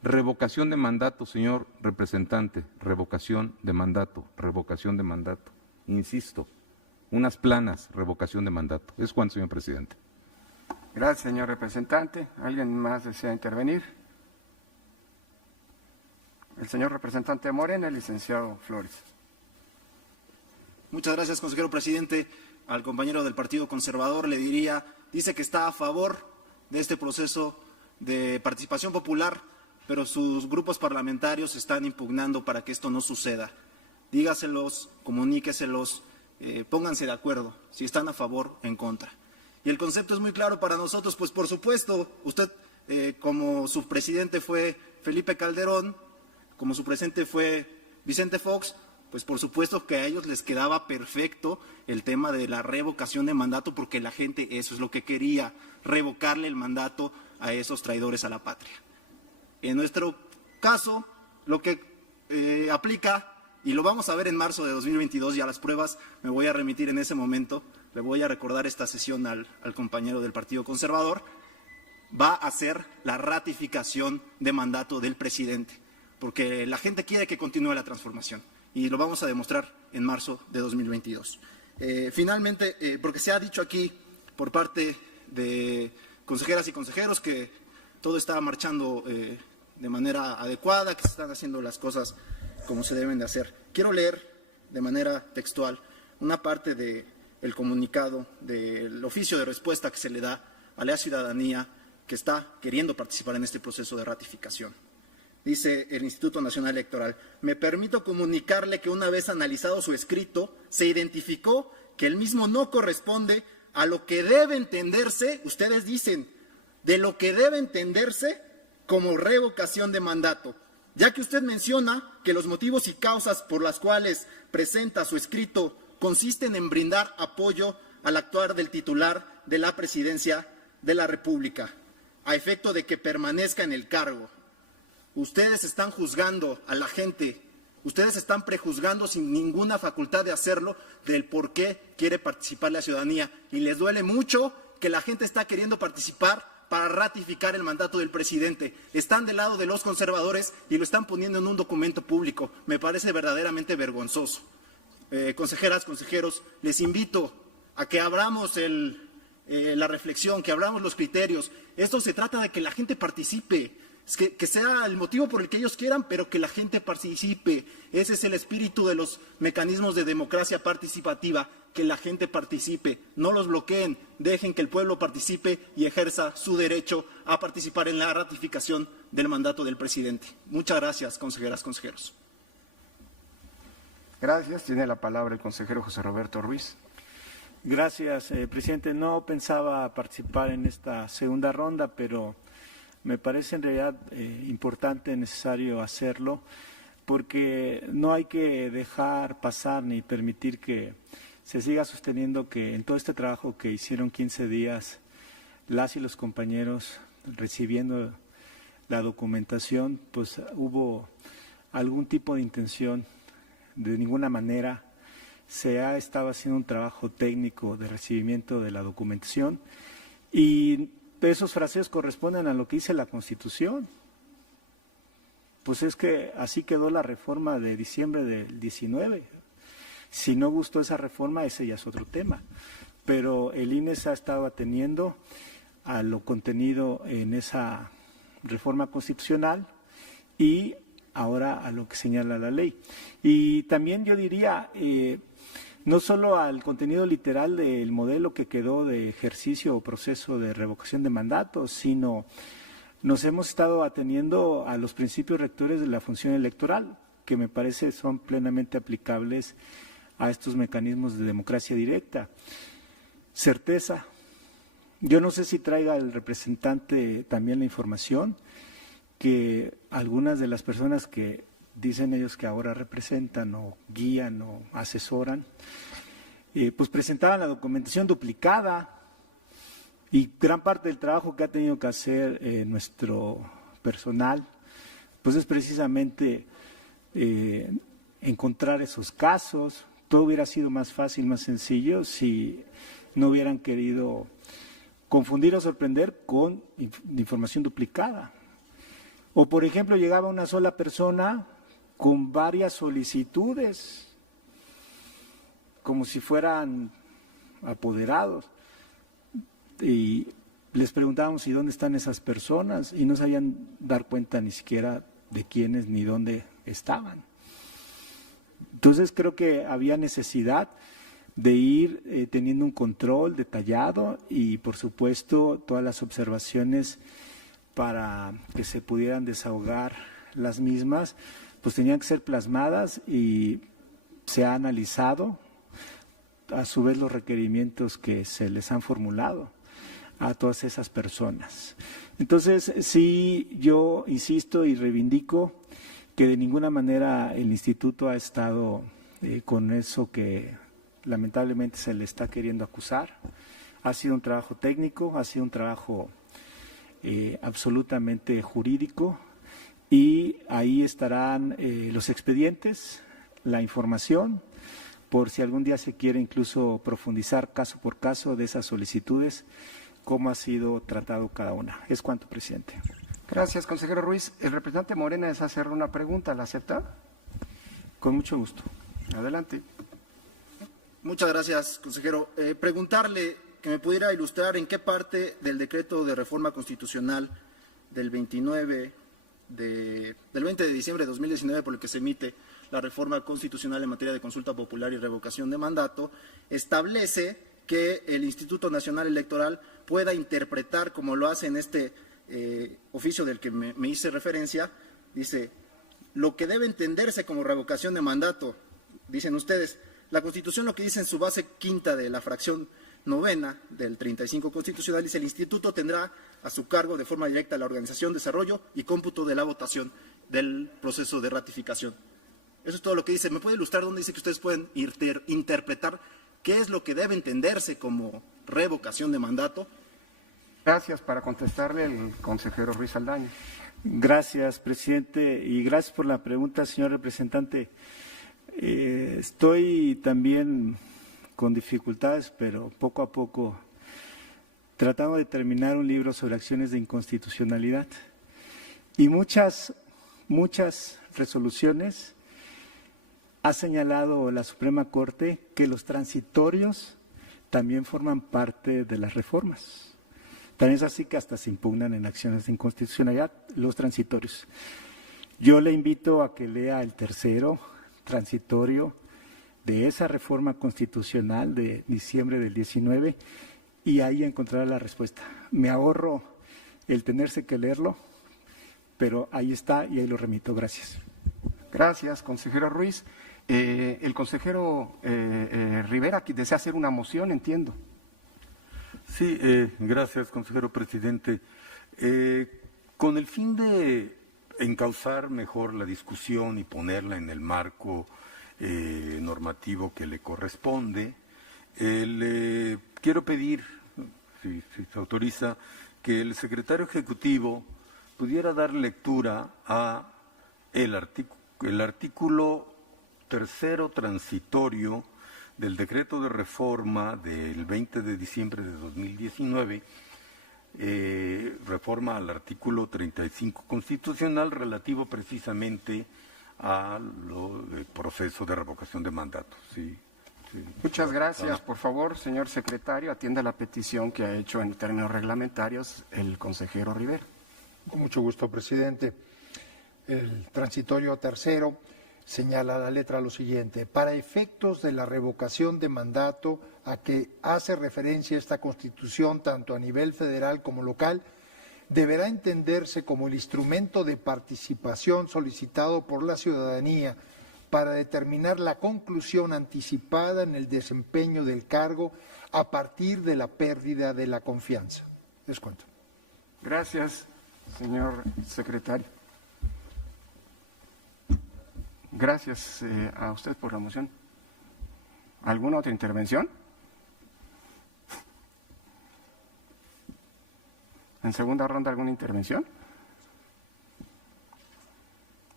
Revocación de mandato, señor representante, revocación de mandato, revocación de mandato. Insisto, unas planas, revocación de mandato. Es cuanto, señor presidente. Gracias, señor representante. ¿Alguien más desea intervenir? El señor representante de Morena, el licenciado Flores. Muchas gracias, consejero presidente. Al compañero del Partido Conservador le diría, dice que está a favor de este proceso de participación popular, pero sus grupos parlamentarios están impugnando para que esto no suceda. Dígaselos, comuníqueselos, pónganse de acuerdo si están a favor o en contra. Y el concepto es muy claro para nosotros, pues por supuesto, usted como su presidente fue Felipe Calderón, como su presidente fue Vicente Fox, pues por supuesto que a ellos les quedaba perfecto el tema de la revocación de mandato, porque la gente eso es lo que quería, revocarle el mandato a esos traidores a la patria. En nuestro caso, lo que aplica, y lo vamos a ver en marzo de 2022, ya las pruebas, me voy a remitir en ese momento, le voy a recordar esta sesión al compañero del Partido Conservador, va a ser la ratificación de mandato del presidente, porque la gente quiere que continúe la transformación, y lo vamos a demostrar en marzo de 2022. Finalmente, porque se ha dicho aquí por parte de consejeras y consejeros que todo está marchando de manera adecuada, que se están haciendo las cosas como se deben de hacer. Quiero leer de manera textual una parte del comunicado del oficio de respuesta que se le da a la ciudadanía que está queriendo participar en este proceso de ratificación. Dice el Instituto Nacional Electoral, me permito comunicarle que una vez analizado su escrito, se identificó que el mismo no corresponde a lo que debe entenderse, ustedes dicen, de lo que debe entenderse como revocación de mandato, ya que usted menciona que los motivos y causas por las cuales presenta su escrito consisten en brindar apoyo al actuar del titular de la presidencia de la República, a efecto de que permanezca en el cargo. Ustedes están juzgando a la gente, ustedes están prejuzgando sin ninguna facultad de hacerlo del por qué quiere participar la ciudadanía, y les duele mucho que la gente está queriendo participar para ratificar el mandato del presidente. Están del lado de los conservadores y lo están poniendo en un documento público. Me parece verdaderamente vergonzoso. Consejeras, consejeros, les invito a que abramos la reflexión, que abramos los criterios. Esto se trata de que la gente participe, que sea el motivo por el que ellos quieran, pero que la gente participe. Ese es el espíritu de los mecanismos de democracia participativa, que la gente participe, no los bloqueen, dejen que el pueblo participe y ejerza su derecho a participar en la ratificación del mandato del presidente. Muchas gracias, consejeras, consejeros. Gracias. Tiene la palabra el consejero José Roberto Ruiz. Gracias, presidente. No pensaba participar en esta segunda ronda, pero me parece en realidad importante, necesario hacerlo, porque no hay que dejar pasar ni permitir que se siga sosteniendo que en todo este trabajo que hicieron 15 días las y los compañeros recibiendo la documentación, pues hubo algún tipo de intención. De ninguna manera se ha estado haciendo un trabajo técnico de recibimiento de la documentación, y esos frases corresponden a lo que dice la Constitución. Pues es que así quedó la reforma de diciembre del 19. Si no gustó esa reforma, ese ya es otro tema. Pero el INE se ha estado ateniendo a lo contenido en esa reforma constitucional y ahora a lo que señala la ley. Y también yo diría, no solo al contenido literal del modelo que quedó de ejercicio o proceso de revocación de mandato, sino nos hemos estado ateniendo a los principios rectores de la función electoral, que me parece son plenamente aplicables a estos mecanismos de democracia directa. Certeza. Yo no sé si traiga el representante también la información que algunas de las personas que dicen ellos que ahora representan o guían o asesoran, pues presentaban la documentación duplicada y gran parte del trabajo que ha tenido que hacer nuestro personal, pues es precisamente encontrar esos casos. Todo hubiera sido más fácil, más sencillo si no hubieran querido confundir o sorprender con información duplicada. O, por ejemplo, llegaba una sola persona con varias solicitudes, como si fueran apoderados. Y les preguntábamos, ¿y dónde están esas personas? Y no sabían dar cuenta ni siquiera de quiénes ni dónde estaban. Entonces creo que había necesidad de ir teniendo un control detallado y, por supuesto, todas las observaciones para que se pudieran desahogar las mismas, pues tenían que ser plasmadas y se ha analizado a su vez los requerimientos que se les han formulado a todas esas personas. Entonces, sí, yo insisto y reivindico que de ninguna manera el instituto ha estado con eso que lamentablemente se le está queriendo acusar. Ha sido un trabajo técnico, ha sido un trabajo absolutamente jurídico y ahí estarán los expedientes, la información, por si algún día se quiere incluso profundizar caso por caso de esas solicitudes, cómo ha sido tratado cada una. Es cuanto, presidente. Gracias, consejero Ruiz. El representante Morena desea hacerle una pregunta. ¿La acepta? Con mucho gusto. Adelante. Muchas gracias, consejero. Preguntarle que me pudiera ilustrar en qué parte del decreto de reforma constitucional del 20 de diciembre de 2019, por el que se emite la reforma constitucional en materia de consulta popular y revocación de mandato, establece que el Instituto Nacional Electoral pueda interpretar, como lo hace en este oficio del que me hice referencia, dice, lo que debe entenderse como revocación de mandato, dicen ustedes, la Constitución lo que dice en su base quinta de la fracción novena del 35 constitucional, dice, el Instituto tendrá a su cargo de forma directa la organización, desarrollo y cómputo de la votación del proceso de ratificación. Eso es todo lo que dice. ¿Me puede ilustrar dónde dice que ustedes pueden interpretar qué es lo que debe entenderse como revocación de mandato? Gracias. Para contestarle el consejero Ruiz Saldaña. Gracias, presidente, y gracias por la pregunta, señor representante. Estoy también con dificultades, pero poco a poco tratando de terminar un libro sobre acciones de inconstitucionalidad. Y muchas resoluciones ha señalado la Suprema Corte que los transitorios también forman parte de las reformas. También es así que hasta se impugnan en acciones de inconstitucionalidad los transitorios. Yo le invito a que lea el tercero transitorio de esa reforma constitucional de diciembre del 19 y ahí encontrará la respuesta. Me ahorro el tenerse que leerlo, pero ahí está y ahí lo remito. Gracias. Gracias, consejero Ruiz. El consejero Rivera desea hacer una moción, entiendo. Sí, gracias, consejero presidente. Con el fin de encauzar mejor la discusión y ponerla en el marco normativo que le corresponde, le quiero pedir, si se autoriza, que el secretario ejecutivo pudiera dar lectura a el artículo tercero transitorio del decreto de reforma del 20 de diciembre de 2019, reforma al artículo 35 constitucional relativo precisamente al proceso de revocación de mandato. Sí, sí. Muchas gracias. Por favor, señor secretario, atienda la petición que ha hecho en términos reglamentarios el consejero Rivera. Con mucho gusto, presidente. El transitorio tercero señala la letra lo siguiente: para efectos de la revocación de mandato a que hace referencia esta Constitución, tanto a nivel federal como local, deberá entenderse como el instrumento de participación solicitado por la ciudadanía para determinar la conclusión anticipada en el desempeño del cargo a partir de la pérdida de la confianza. Es cuanto. Gracias, señor secretario. Gracias a usted por la moción. ¿Alguna otra intervención? ¿En segunda ronda alguna intervención?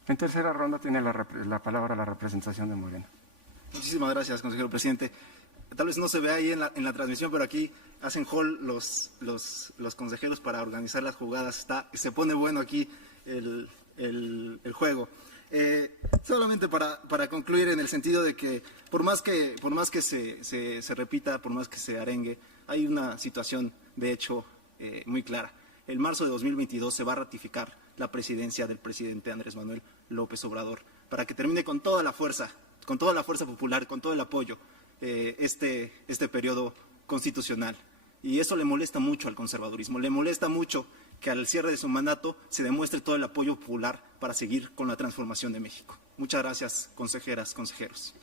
En tercera ronda tiene la palabra la representación de Morena. Muchísimas gracias, consejero presidente. Tal vez no se ve ahí en la transmisión, pero aquí hacen hall los consejeros para organizar las jugadas. Se pone bueno aquí el juego. Solamente para concluir, en el sentido de que por más que se repita, por más que se arengue, hay una situación de hecho muy clara. En marzo de 2022 se va a ratificar la presidencia del presidente Andrés Manuel López Obrador, para que termine con toda la fuerza popular, con todo el apoyo, este periodo constitucional. Y eso le molesta mucho al conservadurismo, le molesta mucho que al cierre de su mandato se demuestre todo el apoyo popular para seguir con la transformación de México. Muchas gracias, consejeras, consejeros.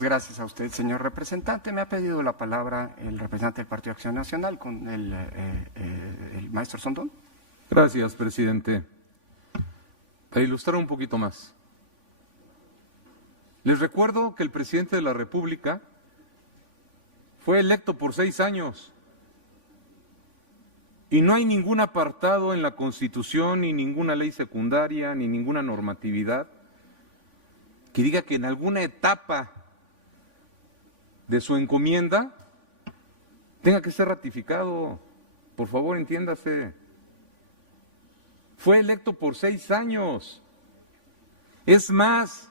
Gracias a usted, señor representante. Me ha pedido la palabra el representante del Partido Acción Nacional, con el maestro Sondón. Gracias, presidente. Para ilustrar un poquito más, les recuerdo que el presidente de la República fue electo por 6 años y no hay ningún apartado en la Constitución, ni ninguna ley secundaria, ni ninguna normatividad que diga que en alguna etapa de su encomienda tenga que ser ratificado. Por favor, entiéndase. Fue electo por 6 años. Es más,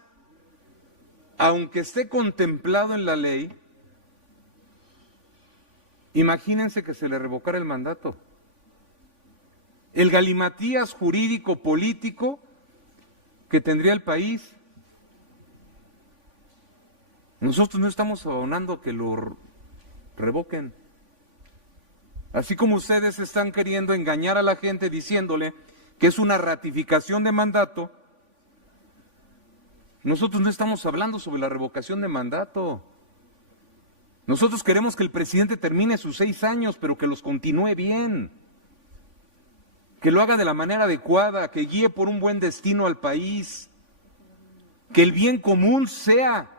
aunque esté contemplado en la ley, imagínense que se le revocara el mandato. El galimatías jurídico político que tendría el país. Nosotros no estamos abonando que lo revoquen. Así como ustedes están queriendo engañar a la gente diciéndole que es una ratificación de mandato, nosotros no estamos hablando sobre la revocación de mandato. Nosotros queremos que el presidente termine sus 6 años, pero que los continúe bien, que lo haga de la manera adecuada, que guíe por un buen destino al país, que el bien común sea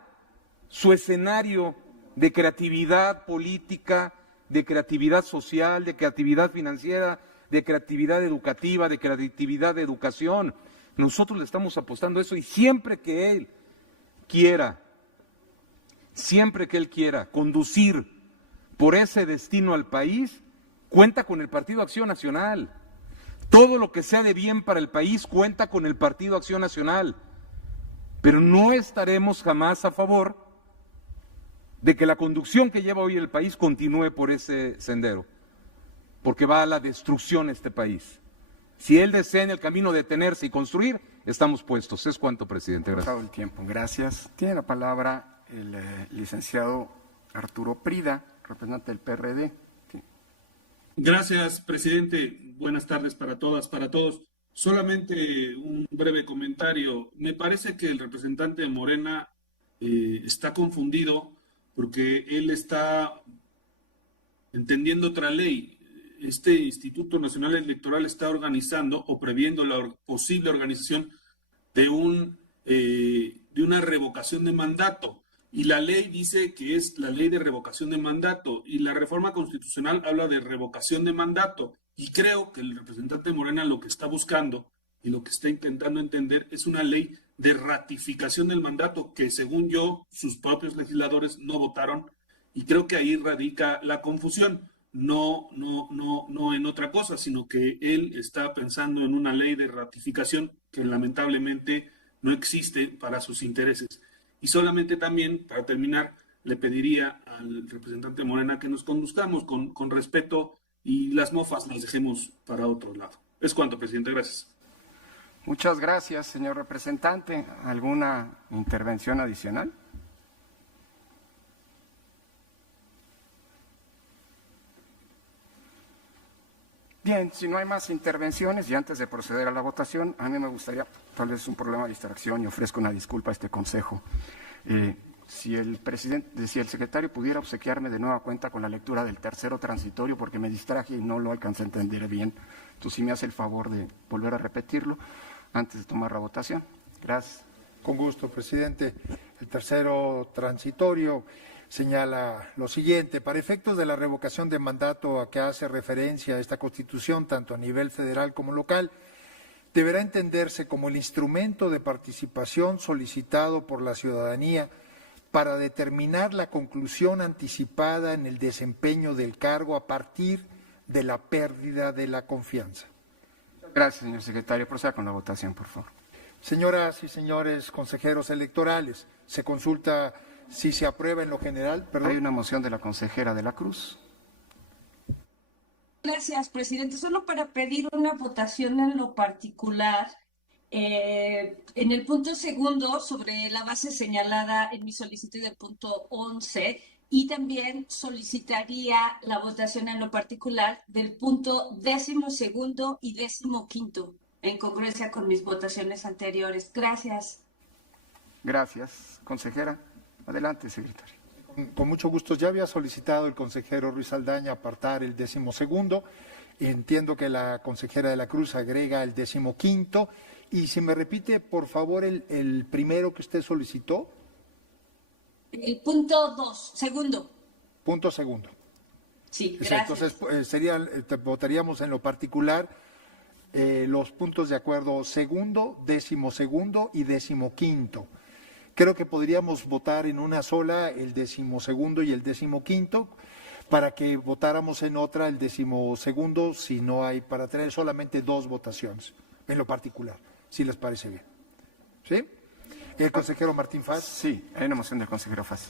su escenario de creatividad política, de creatividad social, de creatividad financiera, de creatividad educativa, de creatividad de educación. Nosotros le estamos apostando a eso, y siempre que él quiera conducir por ese destino al país, cuenta con el Partido Acción Nacional. Todo lo que sea de bien para el país cuenta con el Partido Acción Nacional, pero no estaremos jamás a favor de que la conducción que lleva hoy el país continúe por ese sendero, porque va a la destrucción este país. Si él desea en el camino detenerse y construir, estamos puestos. Es cuanto, presidente. Gracias. Todo el tiempo. Gracias. Tiene la palabra el licenciado Arturo Prida, representante del PRD. Sí. Gracias, presidente. Buenas tardes para todas, para todos. Solamente un breve comentario. Me parece que el representante de Morena está confundido porque él está entendiendo otra ley. Este Instituto Nacional Electoral está organizando o previendo la posible organización de una revocación de mandato. Y la ley dice que es la ley de revocación de mandato, y la reforma constitucional habla de revocación de mandato. Y creo que el representante de Morena lo que está buscando y lo que está intentando entender es una ley de ratificación del mandato, que según yo, sus propios legisladores no votaron, y creo que ahí radica la confusión. No en otra cosa, sino que él está pensando en una ley de ratificación que lamentablemente no existe para sus intereses. Y solamente también, para terminar, le pediría al representante Morena que nos conduzcamos con respeto y las mofas las dejemos para otro lado. Es cuanto, presidente. Gracias. Muchas gracias, señor representante. ¿Alguna intervención adicional? Bien, si no hay más intervenciones y antes de proceder a la votación, a mí me gustaría, tal vez es un problema de distracción y ofrezco una disculpa a este consejo. Si el secretario pudiera obsequiarme de nueva cuenta con la lectura del tercero transitorio, porque me distraje y no lo alcancé a entender bien. Entonces, si me hace el favor de volver a repetirlo antes de tomar la votación. Gracias. Con gusto, presidente. El tercero transitorio señala lo siguiente: para efectos de la revocación de mandato a que hace referencia esta Constitución, tanto a nivel federal como local, deberá entenderse como el instrumento de participación solicitado por la ciudadanía para determinar la conclusión anticipada en el desempeño del cargo a partir de la pérdida de la confianza. Gracias, señor secretario. Proceda con la votación, por favor. Señoras y señores consejeros electorales, se consulta si se aprueba en lo general. Hay una moción de la consejera de la Cruz. Gracias, presidente. Solo para pedir una votación en lo particular, en el punto segundo, sobre la base señalada en mi solicitud del punto 11, y también solicitaría la votación en lo particular del punto 12º y 15º, en congruencia con mis votaciones anteriores. Gracias. Gracias. Consejera, adelante, secretario. Con mucho gusto. Ya había solicitado el consejero Ruiz Saldaña apartar el 12º. Entiendo que la consejera de la Cruz agrega el 15º. Y si me repite, por favor, el primero que usted solicitó. El punto 2, segundo. Punto segundo. Sí, gracias. Entonces, votaríamos en lo particular los puntos de acuerdo segundo, 12º y 15º. Creo que podríamos votar en una sola el 12º y el 15º para que votáramos en otra el 12º, si no hay, para tener solamente dos votaciones en lo particular, si les parece bien. ¿Sí? ¿El consejero Martín Faz? Sí, hay una moción del consejero Faz.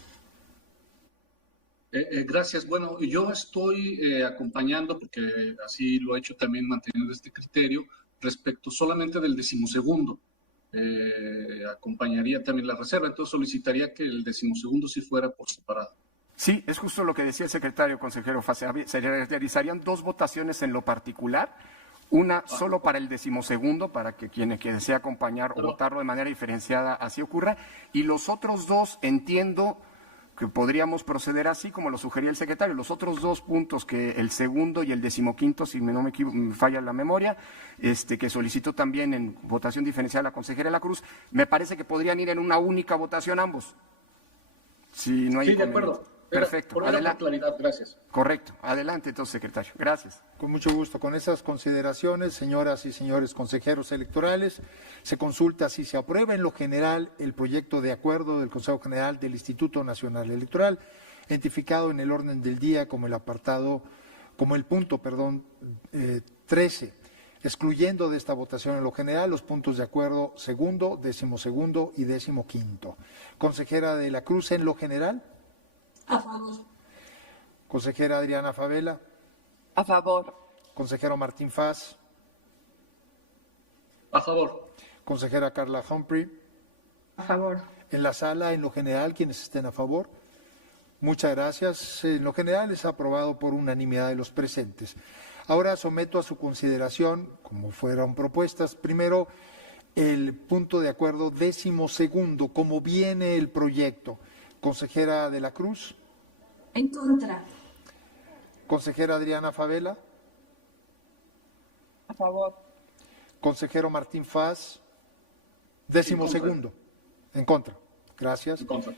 Gracias. Bueno, yo estoy acompañando, porque así lo he hecho también manteniendo este criterio, respecto solamente del 12º. Acompañaría también la reserva, entonces solicitaría que el 12º sí fuera por separado. Sí, es justo lo que decía el secretario consejero Faz. Se realizarían dos votaciones en lo particular, una solo para el 12º, para que quien desee acompañar o votarlo de manera diferenciada así ocurra, y los otros dos entiendo que podríamos proceder así como lo sugería el secretario. Los otros dos puntos, que el segundo y el 15º, si no me falla la memoria, que solicitó también en votación diferenciada la consejera de la Cruz, me parece que podrían ir en una única votación ambos. Si no hay de acuerdo. Perfecto. Por claridad, gracias. Correcto. Adelante entonces, secretario. Gracias. Con mucho gusto. Con esas consideraciones, señoras y señores consejeros electorales, se consulta si se aprueba en lo general el proyecto de acuerdo del Consejo General del Instituto Nacional Electoral, identificado en el orden del día como el punto 13, excluyendo de esta votación en lo general los puntos de acuerdo segundo, 12º y 15º. Consejera de la Cruz, en lo general. A favor. Consejera Adriana Favela. A favor. Consejero Martín Faz. A favor. Consejera Carla Humphrey. A favor. En la sala, en lo general, quienes estén a favor. Muchas gracias. En lo general es aprobado por unanimidad de los presentes. Ahora someto a su consideración, como fueron propuestas, primero el punto de acuerdo 12º, como viene el proyecto. Consejera de la Cruz. En contra. Consejera Adriana Favela. A favor. Consejero Martín Faz. 12º. En contra. Gracias. En contra.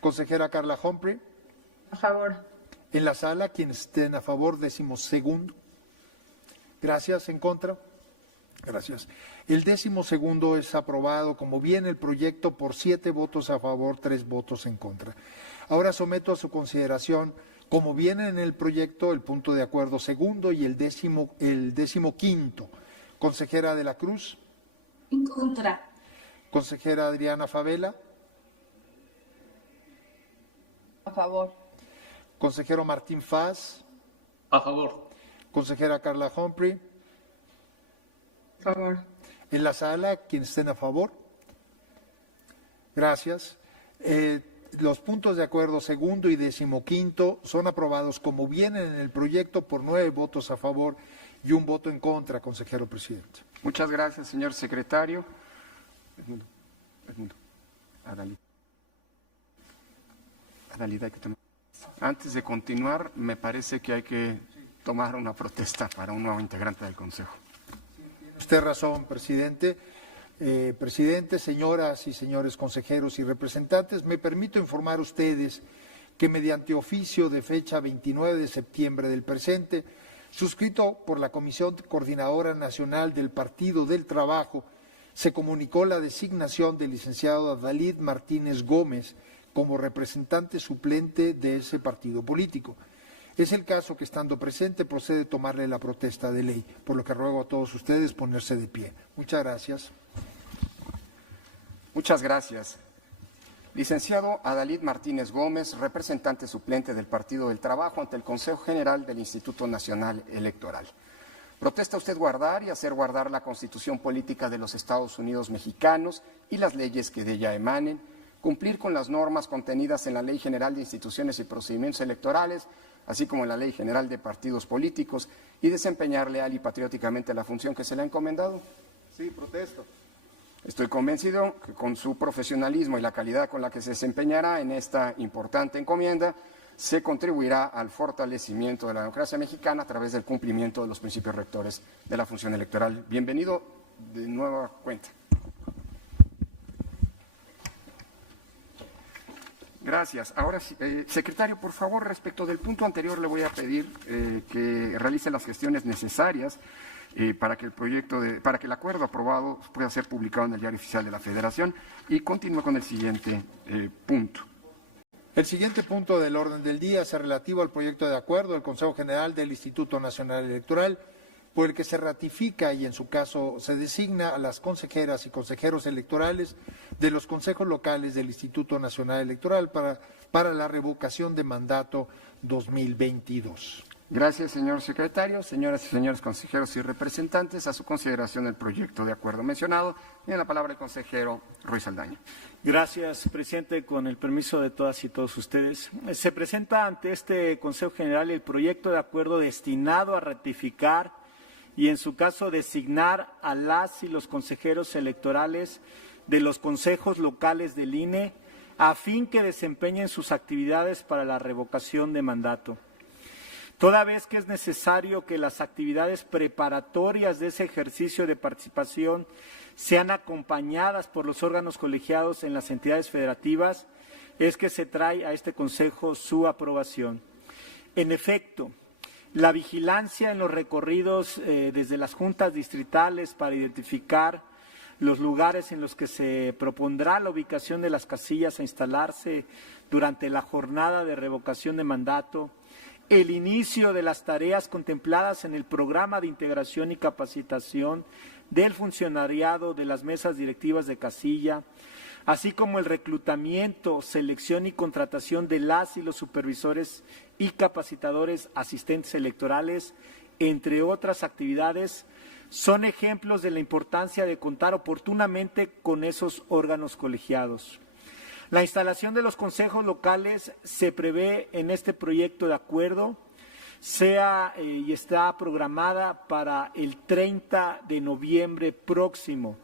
Consejera Carla Humphrey. A favor. En la sala, quienes estén a favor, 12º. Gracias. En contra. Gracias. El 12º es aprobado como viene el proyecto por 7 votos a favor, 3 votos en contra. Ahora someto a su consideración, como viene en el proyecto, el punto de acuerdo segundo y el 15º. Consejera de la Cruz. En contra. Consejera Adriana Favela. A favor. Consejero Martín Faz. A favor. Consejera Carla Humphrey. A favor. en la sala, quienes estén a favor. Gracias. Los puntos de acuerdo segundo y 15º son aprobados como vienen en el proyecto por 9 votos a favor y 1 voto en contra, consejero presidente. Muchas gracias, señor secretario. Adalida, hay que tomar. Antes de continuar, me parece que hay que tomar una protesta para un nuevo integrante del Consejo. Tiene usted razón, presidente. Presidente, señoras y señores consejeros y representantes, me permito informar a ustedes que mediante oficio de fecha 29 de septiembre del presente, suscrito por la Comisión Coordinadora Nacional del Partido del Trabajo, se comunicó la designación del licenciado Adalid Martínez Gómez como representante suplente de ese partido político. Es el caso que, estando presente, procede tomarle la protesta de ley, por lo que ruego a todos ustedes ponerse de pie. Muchas gracias. Muchas gracias. Licenciado Adalid Martínez Gómez, representante suplente del Partido del Trabajo ante el Consejo General del Instituto Nacional Electoral. ¿Protesta usted guardar y hacer guardar la Constitución Política de los Estados Unidos Mexicanos y las leyes que de ella emanen, cumplir con las normas contenidas en la Ley General de Instituciones y Procedimientos Electorales, así como en la Ley General de Partidos Políticos, y desempeñar leal y patrióticamente la función que se le ha encomendado? Sí, protesto. Estoy convencido que con su profesionalismo y la calidad con la que se desempeñará en esta importante encomienda, se contribuirá al fortalecimiento de la democracia mexicana a través del cumplimiento de los principios rectores de la función electoral. Bienvenido de nueva cuenta. Gracias. Ahora, secretario, por favor, respecto del punto anterior, le voy a pedir que realice las gestiones necesarias para que el acuerdo aprobado pueda ser publicado en el Diario Oficial de la Federación, y continúe con el siguiente punto. El siguiente punto del orden del día es relativo al proyecto de acuerdo del Consejo General del Instituto Nacional Electoral, por el que se ratifica y en su caso se designa a las consejeras y consejeros electorales de los consejos locales del Instituto Nacional Electoral para la revocación de mandato 2022. Gracias, señor secretario. Señoras y señores consejeros y representantes, a su consideración el proyecto de acuerdo mencionado. Tiene la palabra el consejero Ruiz Saldaña. Gracias, presidente. Con el permiso de todas y todos ustedes, se presenta ante este Consejo General el proyecto de acuerdo destinado a ratificar y, en su caso, designar a las y los consejeros electorales de los consejos locales del INE a fin que desempeñen sus actividades para la revocación de mandato. Toda vez que es necesario que las actividades preparatorias de ese ejercicio de participación sean acompañadas por los órganos colegiados en las entidades federativas, es que se trae a este Consejo su aprobación. En efecto, la vigilancia en los recorridos desde las juntas distritales para identificar los lugares en los que se propondrá la ubicación de las casillas a instalarse durante la jornada de revocación de mandato, el inicio de las tareas contempladas en el programa de integración y capacitación del funcionariado de las mesas directivas de casilla, así como el reclutamiento, selección y contratación de las y los supervisores y capacitadores asistentes electorales, entre otras actividades, son ejemplos de la importancia de contar oportunamente con esos órganos colegiados. La instalación de los consejos locales se prevé en este proyecto de acuerdo, y está programada para el 30 de noviembre próximo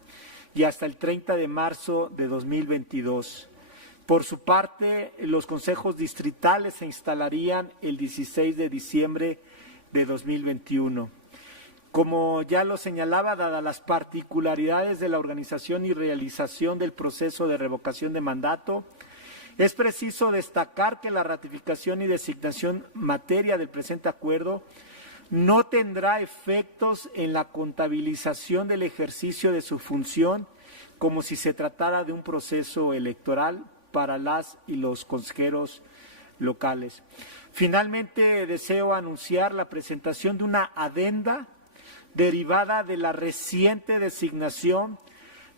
y hasta el 30 de marzo de 2022. Por su parte, los consejos distritales se instalarían el 16 de diciembre de 2021. Como ya lo señalaba, dadas las particularidades de la organización y realización del proceso de revocación de mandato, es preciso destacar que la ratificación y designación materia del presente acuerdo no tendrá efectos en la contabilización del ejercicio de su función, como si se tratara de un proceso electoral para las y los consejeros locales. Finalmente, deseo anunciar la presentación de una adenda derivada de la reciente designación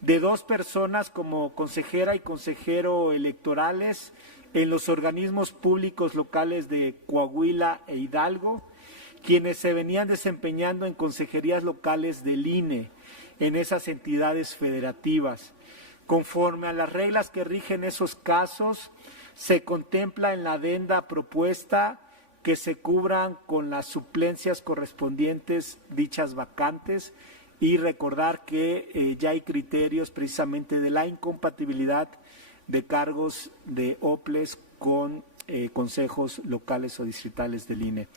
de 2 personas como consejera y consejero electorales en los organismos públicos locales de Coahuila e Hidalgo, quienes se venían desempeñando en consejerías locales del INE en esas entidades federativas. Conforme a las reglas que rigen esos casos, se contempla en la adenda propuesta que se cubran con las suplencias correspondientes dichas vacantes y recordar que ya hay criterios precisamente de la incompatibilidad de cargos de OPLES con consejos locales o distritales del INE.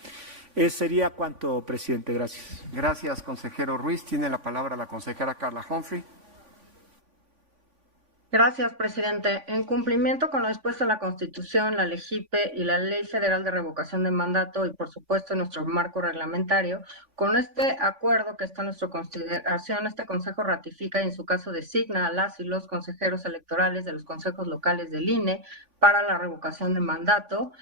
Eso sería cuanto, presidente. Gracias. Gracias, consejero Ruiz. Tiene la palabra la consejera Carla Humphrey. Gracias, presidente. En cumplimiento con lo dispuesto en la Constitución, la LEGIPE y la Ley Federal de Revocación de Mandato y, por supuesto, nuestro marco reglamentario, con este acuerdo que está en nuestra consideración, este Consejo ratifica y, en su caso, designa a las y los consejeros electorales de los consejos locales del INE para la revocación de mandato,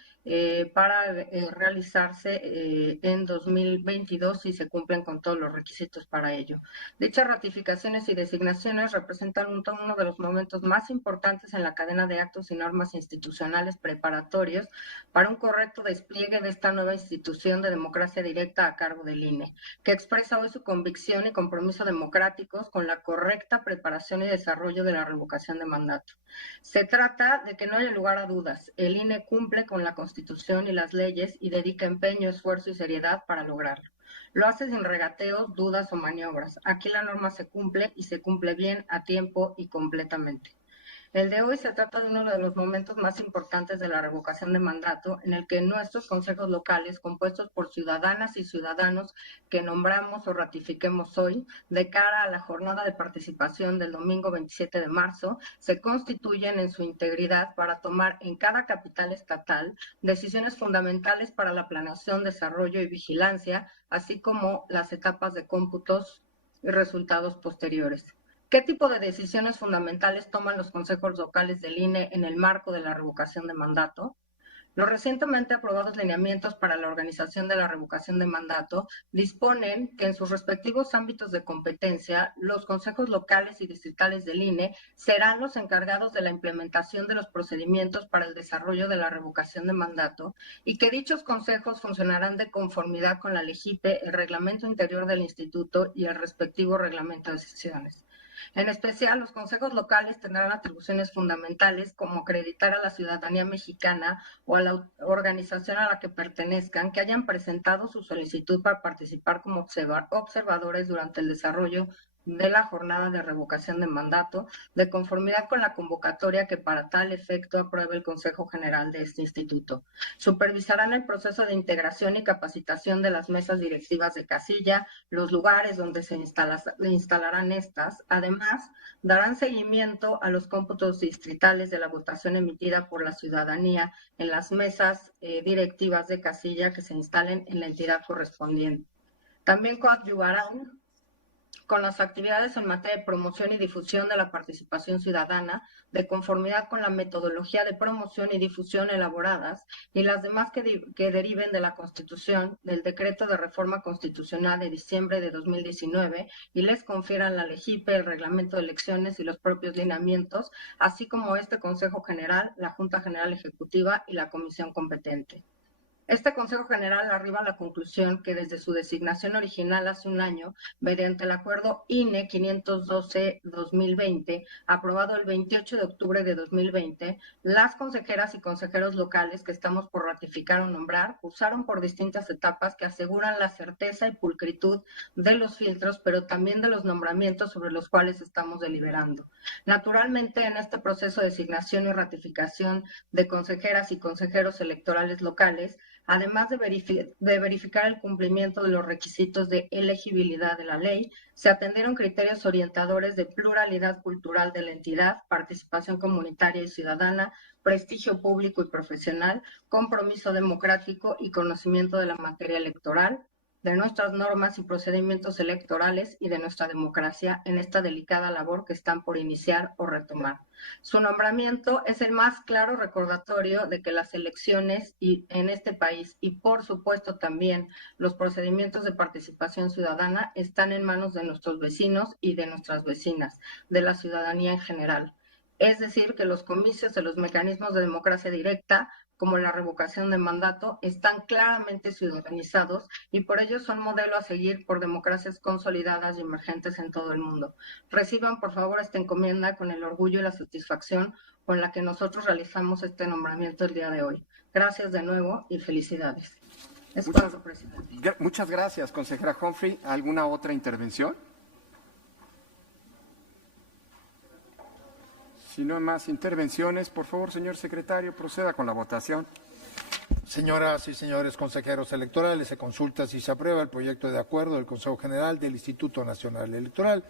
para realizarse en 2022 si se cumplen con todos los requisitos para ello. Dichas ratificaciones y designaciones representan uno de los momentos más importantes en la cadena de actos y normas institucionales preparatorios para un correcto despliegue de esta nueva institución de democracia directa a cargo del INE, que expresa hoy su convicción y compromiso democráticos con la correcta preparación y desarrollo de la revocación de mandato. Se trata de que no haya lugar a dudas. El INE cumple con la Constitución y las leyes y dedica empeño, esfuerzo y seriedad para lograrlo. Lo hace sin regateos, dudas o maniobras. Aquí la norma se cumple y se cumple bien, a tiempo y completamente. El de hoy se trata de uno de los momentos más importantes de la revocación de mandato, en el que nuestros consejos locales, compuestos por ciudadanas y ciudadanos que nombramos o ratifiquemos hoy, de cara a la jornada de participación del domingo 27 de marzo, se constituyen en su integridad para tomar en cada capital estatal decisiones fundamentales para la planeación, desarrollo y vigilancia, así como las etapas de cómputos y resultados posteriores. ¿Qué tipo de decisiones fundamentales toman los consejos locales del INE en el marco de la revocación de mandato? Los recientemente aprobados lineamientos para la organización de la revocación de mandato disponen que en sus respectivos ámbitos de competencia, los consejos locales y distritales del INE serán los encargados de la implementación de los procedimientos para el desarrollo de la revocación de mandato y que dichos consejos funcionarán de conformidad con la LEGIPE, el reglamento interior del instituto y el respectivo reglamento de sesiones. En especial, los consejos locales tendrán atribuciones fundamentales como acreditar a la ciudadanía mexicana o a la organización a la que pertenezcan que hayan presentado su solicitud para participar como observadores durante el desarrollo de la jornada de revocación de mandato, de conformidad con la convocatoria que para tal efecto apruebe el Consejo General de este instituto. Supervisarán el proceso de integración y capacitación de las mesas directivas de casilla, los lugares donde se instalarán estas. Además, darán seguimiento a los cómputos distritales de la votación emitida por la ciudadanía en las mesas directivas de casilla que se instalen en la entidad correspondiente. También coadyuvarán con las actividades en materia de promoción y difusión de la participación ciudadana, de conformidad con la metodología de promoción y difusión elaboradas y las demás que deriven de la Constitución, del Decreto de Reforma Constitucional de diciembre de 2019 y les confieran la LEGIPE, el Reglamento de Elecciones y los propios lineamientos, así como este Consejo General, la Junta General Ejecutiva y la Comisión competente. Este Consejo General arriba a la conclusión que desde su designación original hace un año, mediante el acuerdo INE 512-2020, aprobado el 28 de octubre de 2020, las consejeras y consejeros locales que estamos por ratificar o nombrar cursaron por distintas etapas que aseguran la certeza y pulcritud de los filtros, pero también de los nombramientos sobre los cuales estamos deliberando. Naturalmente, en este proceso de designación y ratificación de consejeras y consejeros electorales locales, además de verificar el cumplimiento de los requisitos de elegibilidad de la ley, se atendieron criterios orientadores de pluralidad cultural de la entidad, participación comunitaria y ciudadana, prestigio público y profesional, compromiso democrático y conocimiento de la materia electoral, de nuestras normas y procedimientos electorales y de nuestra democracia en esta delicada labor que están por iniciar o retomar. Su nombramiento es el más claro recordatorio de que las elecciones en este país y por supuesto también los procedimientos de participación ciudadana están en manos de nuestros vecinos y de nuestras vecinas, de la ciudadanía en general. Es decir, que los comicios de los mecanismos de democracia directa, como la revocación de mandato, están claramente ciudadanizados y por ello son modelo a seguir por democracias consolidadas y emergentes en todo el mundo. Reciban, por favor, esta encomienda con el orgullo y la satisfacción con la que nosotros realizamos este nombramiento el día de hoy. Gracias de nuevo y felicidades. Presidente. Muchas gracias, consejera Humphrey. ¿Alguna otra intervención? Si no hay más intervenciones, por favor, señor secretario, proceda con la votación. Señoras y señores consejeros electorales, se consulta si se aprueba el proyecto de acuerdo del Consejo General del Instituto Nacional Electoral,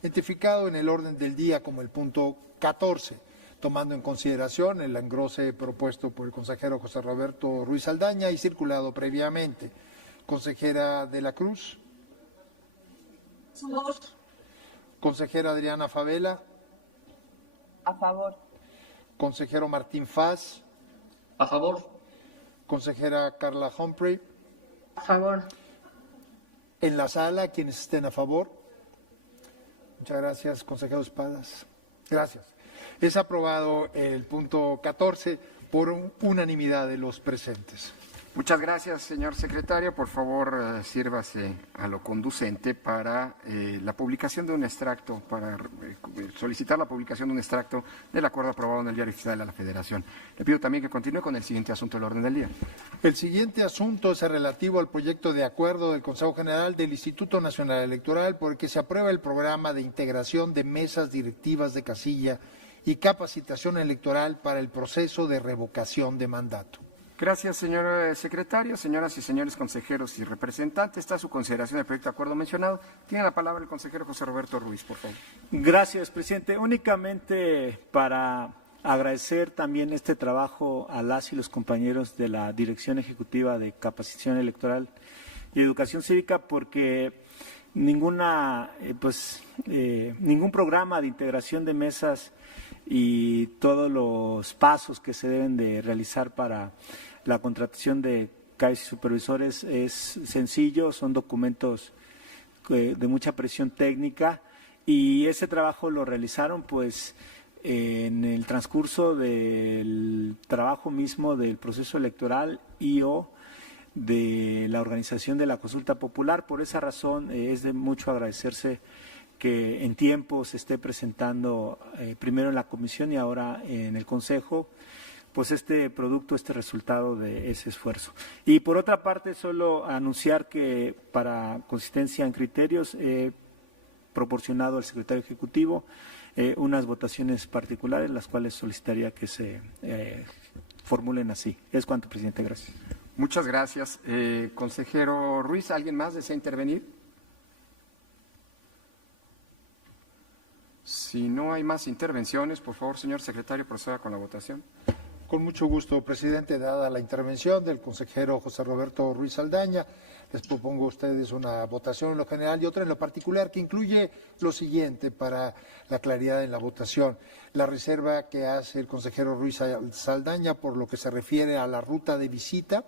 identificado en el orden del día como el punto 14, tomando en consideración el engrose propuesto por el consejero José Roberto Ruiz Saldaña y circulado previamente. Consejera de la Cruz. Consejera Adriana Favela. A favor. Consejero Martín Faz. A favor. Consejera Carla Humphrey. A favor. En la sala, quienes estén a favor. Muchas gracias, consejero Espadas. Gracias. Es aprobado el punto 14 por unanimidad de los presentes. Muchas gracias, señor secretario. Por favor, sírvase a lo conducente para la publicación de un extracto, para solicitar la publicación de un extracto del acuerdo aprobado en el Diario Oficial de la Federación. Le pido también que continúe con el siguiente asunto del orden del día. El siguiente asunto es relativo al proyecto de acuerdo del Consejo General del Instituto Nacional Electoral por el que se aprueba el programa de integración de mesas directivas de casilla y capacitación electoral para el proceso de revocación de mandato. Gracias, señor secretario. Señoras y señores consejeros y representantes, está a su consideración el proyecto de acuerdo mencionado. Tiene la palabra el consejero José Roberto Ruiz, por favor. Gracias, presidente. Únicamente para agradecer también este trabajo a las y los compañeros de la Dirección Ejecutiva de Capacitación Electoral y Educación Cívica, porque ningún programa de integración de mesas y todos los pasos que se deben de realizar para la contratación de CAEs y supervisores es sencillo, son documentos de mucha presión técnica y ese trabajo lo realizaron pues en el transcurso del trabajo mismo del proceso electoral y o de la organización de la consulta popular. Por esa razón es de mucho agradecerse que en tiempo se esté presentando primero en la comisión y ahora en el Consejo, pues este producto, este resultado de ese esfuerzo. Y por otra parte, solo anunciar que para consistencia en criterios he proporcionado al secretario ejecutivo unas votaciones particulares, las cuales solicitaría que se formulen así. Es cuanto, presidente. Gracias. Muchas gracias. Consejero Ruiz, ¿alguien más desea intervenir? Si no hay más intervenciones, por favor, señor secretario, proceda con la votación. Con mucho gusto, presidente. Dada la intervención del consejero José Roberto Ruiz Saldaña, les propongo a ustedes una votación en lo general y otra en lo particular que incluye lo siguiente para la claridad en la votación. La reserva que hace el consejero Ruiz Saldaña por lo que se refiere a la ruta de visita,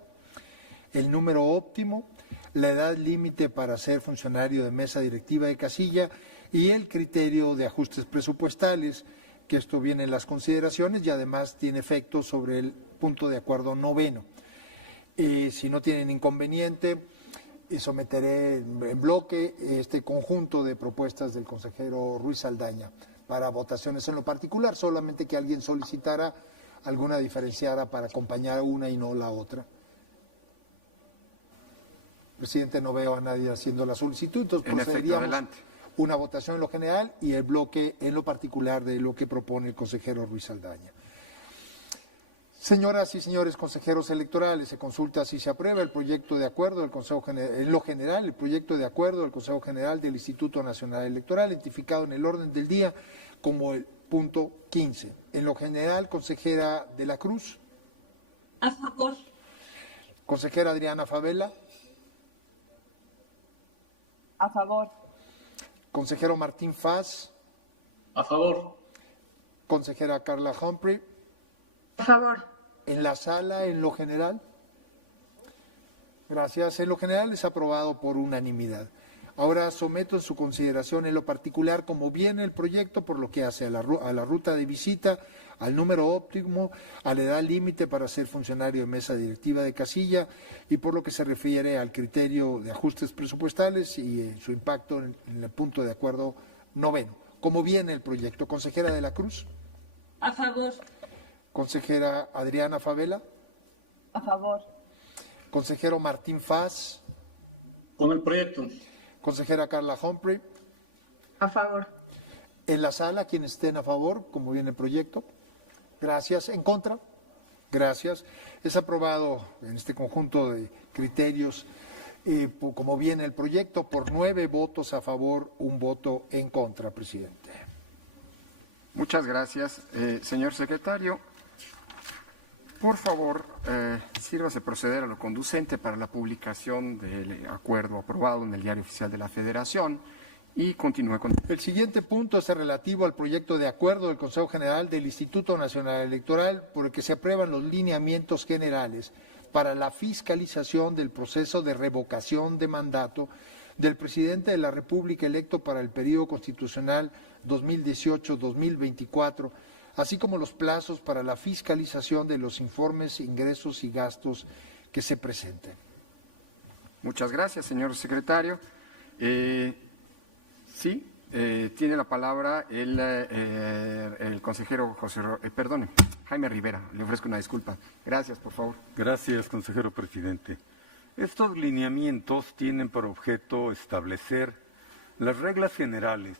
el número óptimo, la edad límite para ser funcionario de mesa directiva de casilla y el criterio de ajustes presupuestales, que esto viene en las consideraciones y además tiene efecto sobre el punto de acuerdo noveno. Si no tienen inconveniente, someteré en bloque este conjunto de propuestas del consejero Ruiz Saldaña para votaciones en lo particular, solamente que alguien solicitara alguna diferenciada para acompañar una y no la otra. Presidente, no veo a nadie haciendo la solicitud, entonces procederíamos una votación en lo general y el bloque en lo particular de lo que propone el consejero Ruiz Saldaña. Señoras y señores consejeros electorales, se consulta si se aprueba el proyecto de acuerdo del Consejo General, en lo general, el proyecto de acuerdo del Consejo General del Instituto Nacional Electoral, identificado en el orden del día como el punto 15. En lo general, consejera de la Cruz. A favor. Consejera Adriana Favela. A favor. Consejero Martín Faz. A favor. Consejera Carla Humphrey. A favor. En la sala, en lo general. Gracias. En lo general es aprobado por unanimidad. Ahora someto en su consideración en lo particular cómo viene el proyecto, por lo que hace a la ruta de visita, al número óptimo, a la edad límite para ser funcionario de mesa directiva de casilla y por lo que se refiere al criterio de ajustes presupuestales y su impacto en el punto de acuerdo 9. ¿Cómo viene el proyecto? Consejera de la Cruz. A favor. Consejera Adriana Favela. A favor. Consejero Martín Faz. Con el proyecto. Consejera Carla Humphrey. A favor. En la sala, quienes estén a favor, como viene el proyecto. Gracias. ¿En contra? Gracias. Es aprobado en este conjunto de criterios, como viene el proyecto, por 9 votos a favor, 1 voto en contra, presidente. Muchas gracias. Señor secretario, por favor, sírvase proceder a lo conducente para la publicación del acuerdo aprobado en el Diario Oficial de la Federación y continúe con... El siguiente punto es relativo al proyecto de acuerdo del Consejo General del Instituto Nacional Electoral por el que se aprueban los lineamientos generales para la fiscalización del proceso de revocación de mandato del presidente de la República electo para el periodo constitucional 2018-2024, así como los plazos para la fiscalización de los informes, ingresos y gastos que se presenten. Muchas gracias, señor secretario. Tiene la palabra el consejero Jaime Rivera. Le ofrezco una disculpa. Gracias, por favor. Gracias, consejero presidente. Estos lineamientos tienen por objeto establecer las reglas generales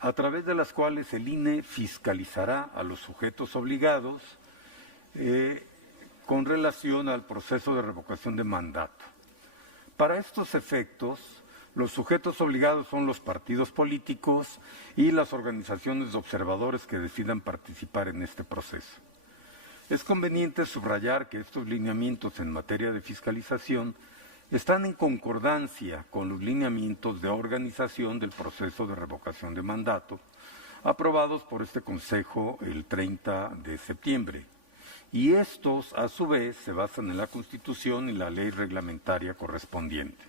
a través de las cuales el INE fiscalizará a los sujetos obligados con relación al proceso de revocación de mandato. Para estos efectos, los sujetos obligados son los partidos políticos y las organizaciones de observadores que decidan participar en este proceso. Es conveniente subrayar que estos lineamientos en materia de fiscalización están en concordancia con los lineamientos de organización del proceso de revocación de mandato aprobados por este Consejo el 30 de septiembre. Y estos, a su vez, se basan en la Constitución y la ley reglamentaria correspondiente.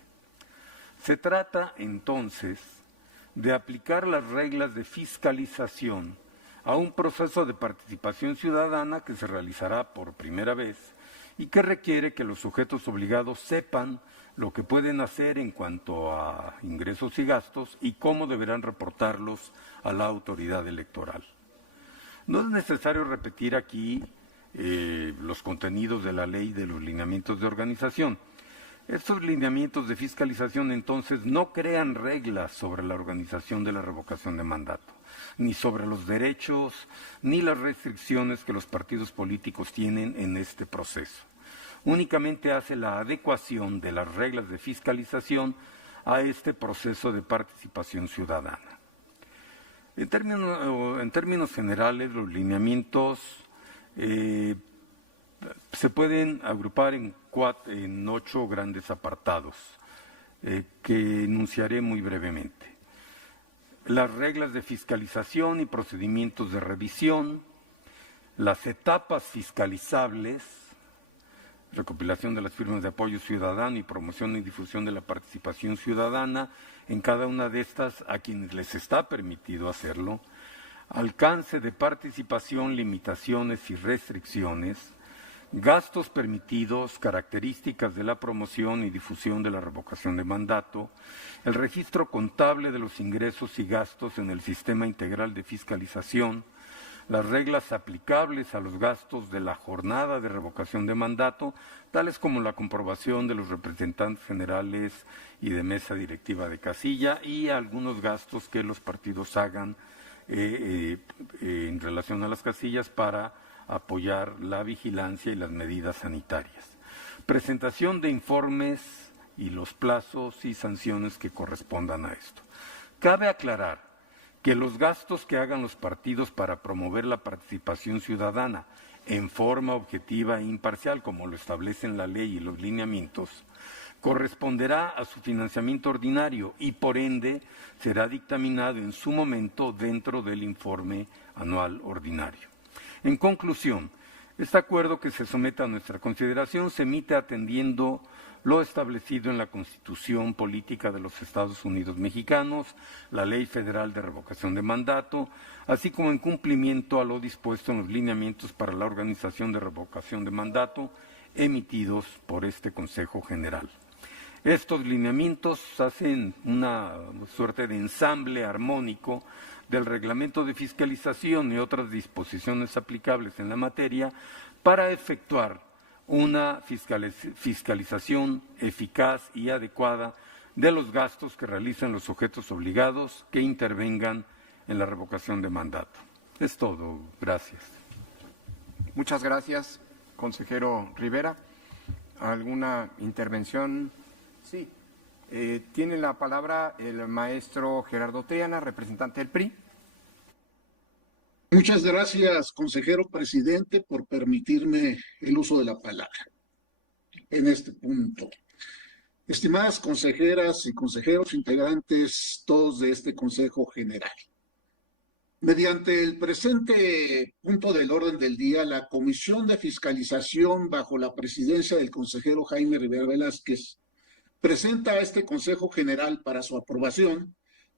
Se trata, entonces, de aplicar las reglas de fiscalización a un proceso de participación ciudadana que se realizará por primera vez y que requiere que los sujetos obligados sepan lo que pueden hacer en cuanto a ingresos y gastos y cómo deberán reportarlos a la autoridad electoral. No es necesario repetir aquí los contenidos de la ley de los lineamientos de organización. Estos lineamientos de fiscalización, entonces, no crean reglas sobre la organización de la revocación de mandato, ni sobre los derechos, ni las restricciones que los partidos políticos tienen en este proceso. Únicamente hace la adecuación de las reglas de fiscalización a este proceso de participación ciudadana. En términos generales, los lineamientos se pueden agrupar en 8 grandes apartados que enunciaré muy brevemente. Las reglas de fiscalización y procedimientos de revisión, las etapas fiscalizables, recopilación de las firmas de apoyo ciudadano y promoción y difusión de la participación ciudadana en cada una de estas a quienes les está permitido hacerlo, alcance de participación, limitaciones y restricciones, gastos permitidos, características de la promoción y difusión de la revocación de mandato, el registro contable de los ingresos y gastos en el sistema integral de fiscalización, las reglas aplicables a los gastos de la jornada de revocación de mandato, tales como la comprobación de los representantes generales y de mesa directiva de casilla y algunos gastos que los partidos hagan en relación a las casillas para apoyar la vigilancia y las medidas sanitarias. Presentación de informes y los plazos y sanciones que correspondan a esto. Cabe aclarar que los gastos que hagan los partidos para promover la participación ciudadana en forma objetiva e imparcial, como lo establecen la ley y los lineamientos, corresponderá a su financiamiento ordinario y, por ende, será dictaminado en su momento dentro del informe anual ordinario. En conclusión, este acuerdo que se somete a nuestra consideración se emite atendiendo lo establecido en la Constitución Política de los Estados Unidos Mexicanos, la Ley Federal de Revocación de Mandato, así como en cumplimiento a lo dispuesto en los lineamientos para la organización de revocación de mandato emitidos por este Consejo General. Estos lineamientos hacen una suerte de ensamble armónico del reglamento de fiscalización y otras disposiciones aplicables en la materia para efectuar una fiscalización eficaz y adecuada de los gastos que realizan los sujetos obligados que intervengan en la revocación de mandato. Es todo. Gracias. Muchas gracias, consejero Rivera. ¿Alguna intervención? Sí. Tiene la palabra el maestro Gerardo Triana, representante del PRI. Muchas gracias, consejero presidente, por permitirme el uso de la palabra en este punto. Estimadas consejeras y consejeros integrantes, todos de este Consejo General. Mediante el presente punto del orden del día, la Comisión de Fiscalización, bajo la presidencia del consejero Jaime Rivera Velázquez, presenta a este Consejo General para su aprobación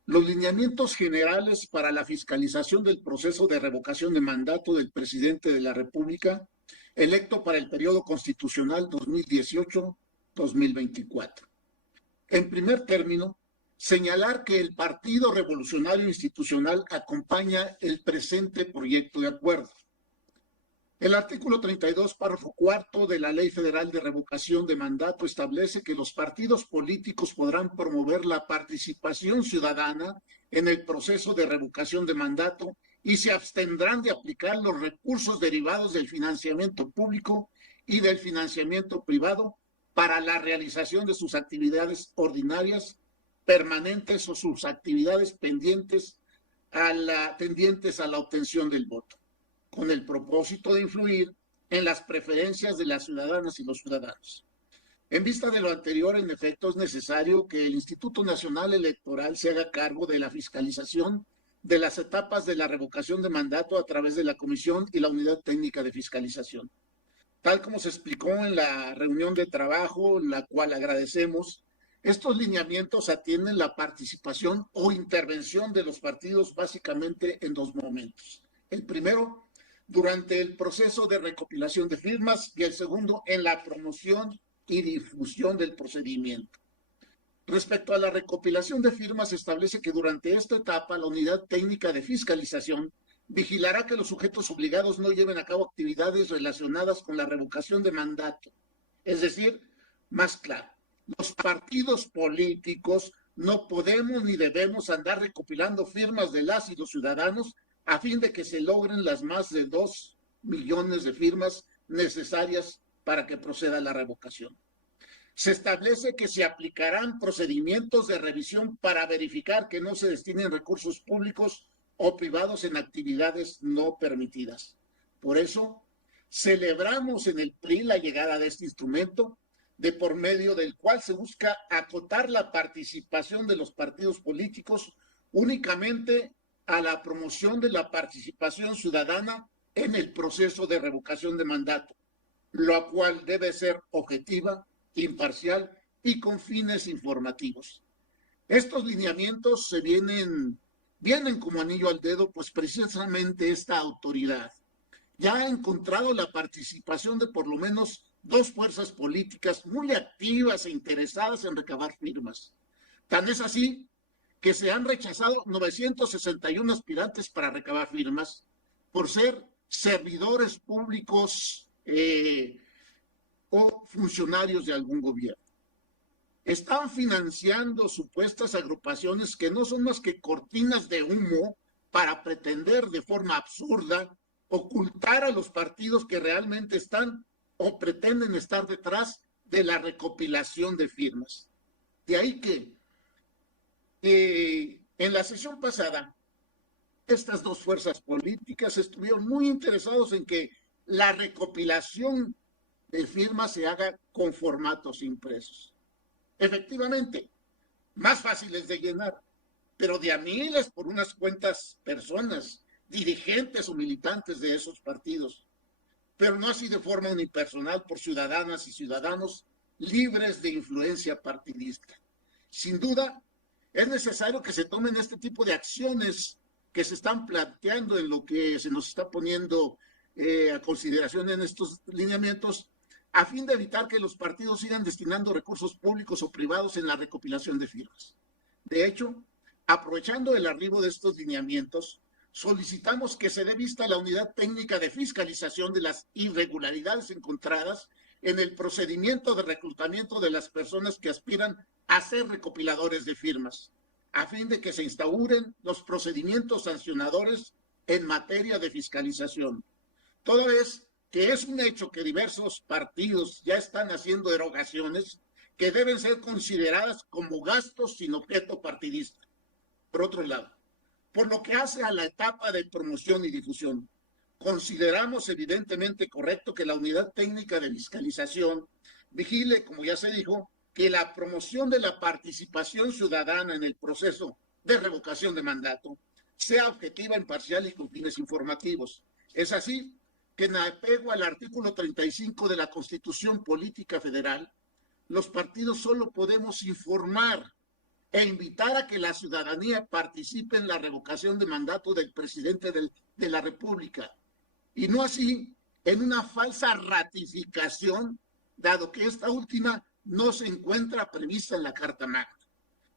los lineamientos generales para la fiscalización del proceso de revocación de mandato del presidente de la República, electo para el periodo constitucional 2018-2024. En primer término, señalar que el Partido Revolucionario Institucional acompaña el presente proyecto de acuerdo. El artículo 32, párrafo cuarto de la Ley Federal de Revocación de Mandato establece que los partidos políticos podrán promover la participación ciudadana en el proceso de revocación de mandato y se abstendrán de aplicar los recursos derivados del financiamiento público y del financiamiento privado para la realización de sus actividades ordinarias, permanentes o sus actividades tendientes a la obtención del voto, con el propósito de influir en las preferencias de las ciudadanas y los ciudadanos. En vista de lo anterior, en efecto, es necesario que el Instituto Nacional Electoral se haga cargo de la fiscalización de las etapas de la revocación de mandato a través de la Comisión y la Unidad Técnica de Fiscalización. Tal como se explicó en la reunión de trabajo, la cual agradecemos, estos lineamientos atienden la participación o intervención de los partidos básicamente en dos momentos. El primero, durante el proceso de recopilación de firmas, y el segundo, en la promoción y difusión del procedimiento. Respecto a la recopilación de firmas, se establece que durante esta etapa la Unidad Técnica de Fiscalización vigilará que los sujetos obligados no lleven a cabo actividades relacionadas con la revocación de mandato. Es decir, más claro, los partidos políticos no podemos ni debemos andar recopilando firmas de las y los ciudadanos a fin de que se logren las más de 2 millones de firmas necesarias para que proceda la revocación. Se establece que se aplicarán procedimientos de revisión para verificar que no se destinen recursos públicos o privados en actividades no permitidas. Por eso, celebramos en el PRI la llegada de este instrumento, de por medio del cual se busca acotar la participación de los partidos políticos únicamente a la promoción de la participación ciudadana en el proceso de revocación de mandato, lo cual debe ser objetiva, imparcial y con fines informativos. Estos lineamientos se vienen como anillo al dedo, pues precisamente esta autoridad ya ha encontrado la participación de por lo menos 2 fuerzas políticas muy activas e interesadas en recabar firmas. Tan es así que se han rechazado 961 aspirantes para recabar firmas por ser servidores públicos o funcionarios de algún gobierno. Están financiando supuestas agrupaciones que no son más que cortinas de humo para pretender de forma absurda ocultar a los partidos que realmente están o pretenden estar detrás de la recopilación de firmas. De ahí que en la sesión pasada, estas 2 fuerzas políticas estuvieron muy interesados en que la recopilación de firmas se haga con formatos impresos. Efectivamente, más fáciles de llenar, pero de a miles por unas cuantas personas, dirigentes o militantes de esos partidos, pero no así de forma unipersonal por ciudadanas y ciudadanos libres de influencia partidista. Sin duda, es necesario que se tomen este tipo de acciones que se están planteando en lo que se nos está poniendo a consideración en estos lineamientos, a fin de evitar que los partidos sigan destinando recursos públicos o privados en la recopilación de firmas. De hecho, aprovechando el arribo de estos lineamientos, solicitamos que se dé vista a la unidad técnica de fiscalización de las irregularidades encontradas en el procedimiento de reclutamiento de las personas que aspiran a ser recopiladores de firmas, a fin de que se instauren los procedimientos sancionadores en materia de fiscalización. Toda vez que es un hecho que diversos partidos ya están haciendo erogaciones que deben ser consideradas como gastos sin objeto partidista. Por otro lado, por lo que hace a la etapa de promoción y difusión, consideramos evidentemente correcto que la unidad técnica de fiscalización vigile, como ya se dijo, que la promoción de la participación ciudadana en el proceso de revocación de mandato sea objetiva, imparcial y con fines informativos. Es así que en apego al artículo 35 de la Constitución Política Federal, los partidos solo podemos informar e invitar a que la ciudadanía participe en la revocación de mandato del presidente de la República, y no así en una falsa ratificación, dado que esta última no se encuentra prevista en la Carta Magna.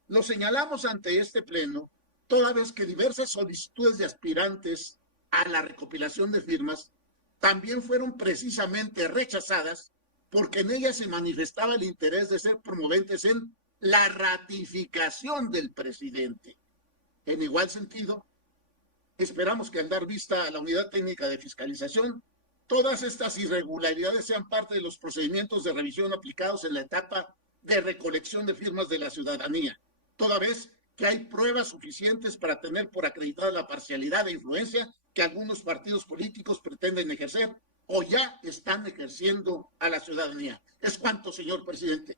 Lo señalamos ante este pleno, toda vez que diversas solicitudes de aspirantes a la recopilación de firmas también fueron precisamente rechazadas porque en ellas se manifestaba el interés de ser promoventes en la ratificación del presidente. En igual sentido, esperamos que al dar vista a la unidad técnica de fiscalización, todas estas irregularidades sean parte de los procedimientos de revisión aplicados en la etapa de recolección de firmas de la ciudadanía, toda vez que hay pruebas suficientes para tener por acreditada la parcialidad e influencia que algunos partidos políticos pretenden ejercer o ya están ejerciendo a la ciudadanía. Es cuanto, señor presidente.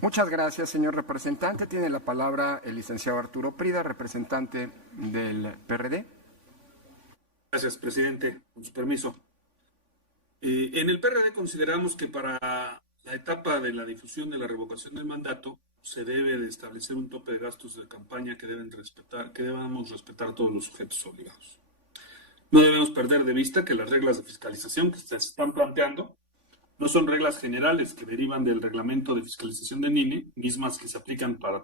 Muchas gracias, señor representante. Tiene la palabra el licenciado Arturo Prida, representante del PRD. Gracias, presidente. Con su permiso. En el PRD consideramos que para la etapa de la difusión de la revocación del mandato se debe de establecer un tope de gastos de campaña que debemos respetar todos los sujetos obligados. No debemos perder de vista que las reglas de fiscalización que se están planteando no son reglas generales que derivan del reglamento de fiscalización del INE, mismas que se aplican para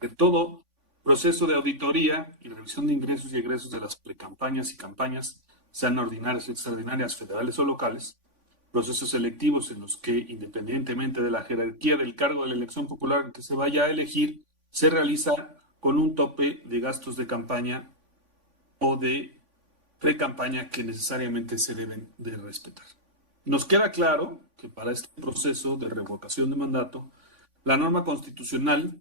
que todo proceso de auditoría y revisión de ingresos y egresos de las precampañas y campañas, sean ordinarias o extraordinarias, federales o locales, procesos selectivos en los que, independientemente de la jerarquía del cargo de la elección popular que se vaya a elegir, se realiza con un tope de gastos de campaña o de precampaña que necesariamente se deben de respetar. Nos queda claro que para este proceso de revocación de mandato, la norma constitucional,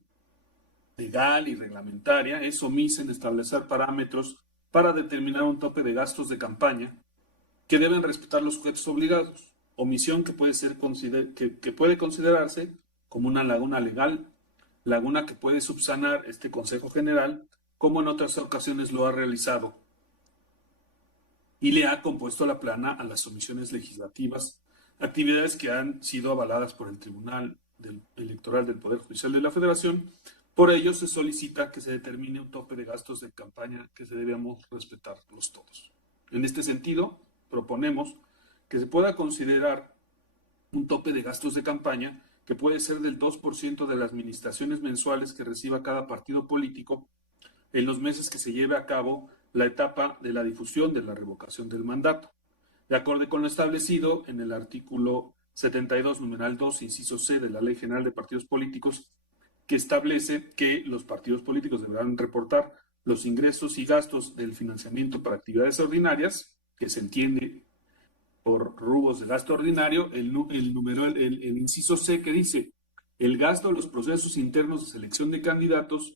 legal y reglamentaria es omisa en establecer parámetros para determinar un tope de gastos de campaña que deben respetar los sujetos obligados, omisión que puede considerarse como una laguna legal, laguna que puede subsanar este Consejo General, como en otras ocasiones lo ha realizado, y le ha compuesto la plana a las omisiones legislativas, actividades que han sido avaladas por el Tribunal Electoral del Poder Judicial de la Federación. Por ello se solicita que se determine un tope de gastos de campaña que debemos respetarlos todos. En este sentido, proponemos que se pueda considerar un tope de gastos de campaña que puede ser del 2% de las administraciones mensuales que reciba cada partido político en los meses que se lleve a cabo la etapa de la difusión de la revocación del mandato, de acuerdo con lo establecido en el artículo 72, numeral 2, inciso C de la Ley General de Partidos Políticos, que establece que los partidos políticos deberán reportar los ingresos y gastos del financiamiento para actividades ordinarias, que se entiende por rubros de gasto ordinario, el inciso C que dice el gasto de los procesos internos de selección de candidatos,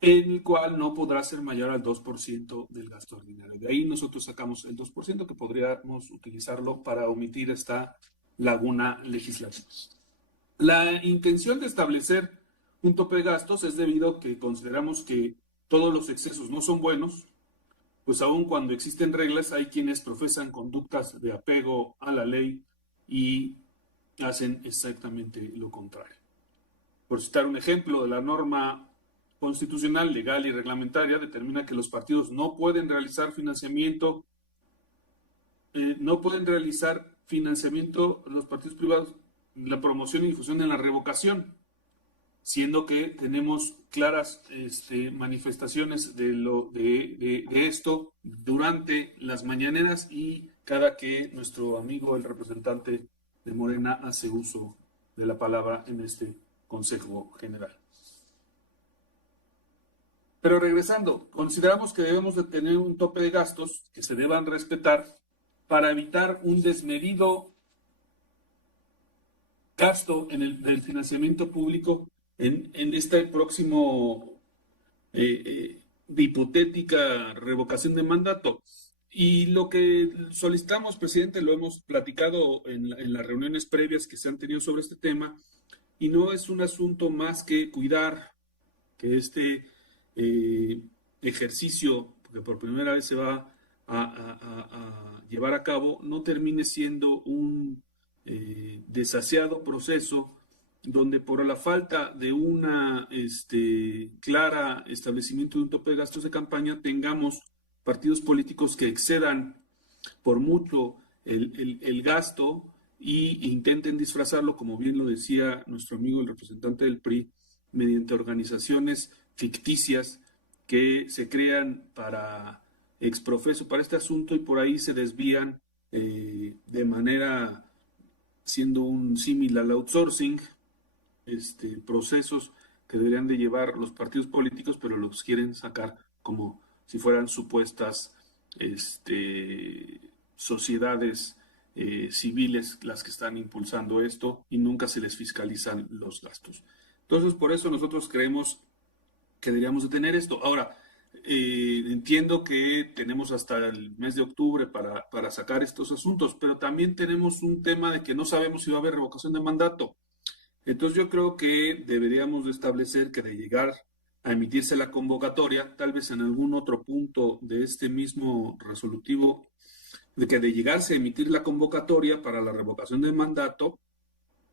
en el cual no podrá ser mayor al 2% del gasto ordinario. De ahí nosotros sacamos el 2% que podríamos utilizarlo para omitir esta laguna legislativa. La intención de establecer un tope de gastos es debido a que consideramos que todos los excesos no son buenos, pues aun cuando existen reglas hay quienes profesan conductas de apego a la ley y hacen exactamente lo contrario. Por citar un ejemplo, de la norma constitucional, legal y reglamentaria determina que los partidos no pueden realizar financiamiento, los partidos privados, la promoción y difusión en la revocación, siendo que tenemos claras manifestaciones de esto durante las mañaneras y cada que nuestro amigo, el representante de Morena, hace uso de la palabra en este Consejo General. Pero regresando, consideramos que debemos de tener un tope de gastos que se deban respetar para evitar un desmedido gasto en el financiamiento público en este próximo de hipotética revocación de mandato. Y lo que solicitamos, presidente, lo hemos platicado en las reuniones previas que se han tenido sobre este tema, y no es un asunto más que cuidar que este ejercicio, que por primera vez se va a llevar a cabo, no termine siendo un desasiado proceso donde por la falta de una clara establecimiento de un tope de gastos de campaña tengamos partidos políticos que excedan por mucho el gasto y intenten disfrazarlo, como bien lo decía nuestro amigo el representante del PRI, mediante organizaciones ficticias que se crean para exprofeso para este asunto y por ahí se desvían de manera, siendo un símil al outsourcing, procesos que deberían de llevar los partidos políticos, pero los quieren sacar como si fueran supuestas sociedades civiles las que están impulsando esto y nunca se les fiscalizan los gastos. Entonces, por eso nosotros creemos que deberíamos de tener esto. Ahora, entiendo que tenemos hasta el mes de octubre para sacar estos asuntos, pero también tenemos un tema de que no sabemos si va a haber revocación de mandato. Entonces yo creo que deberíamos de establecer que de llegar a emitirse la convocatoria, tal vez en algún otro punto de este mismo resolutivo, de que de llegarse a emitir la convocatoria para la revocación del mandato,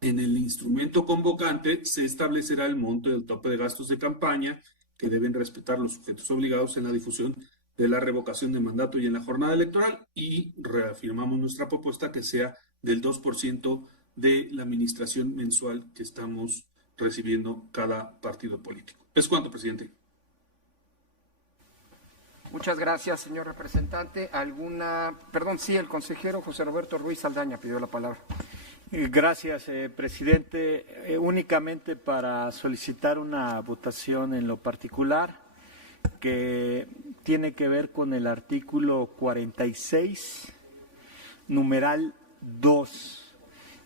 en el instrumento convocante se establecerá el monto del tope de gastos de campaña que deben respetar los sujetos obligados en la difusión de la revocación de mandato y en la jornada electoral, y reafirmamos nuestra propuesta que sea del 2% de la administración mensual que estamos recibiendo cada partido político. Es cuanto, presidente. Muchas gracias, señor representante. El consejero José Roberto Ruiz Saldaña pidió la palabra. Gracias, presidente. Únicamente para solicitar una votación en lo particular que tiene que ver con el artículo 46, numeral 2.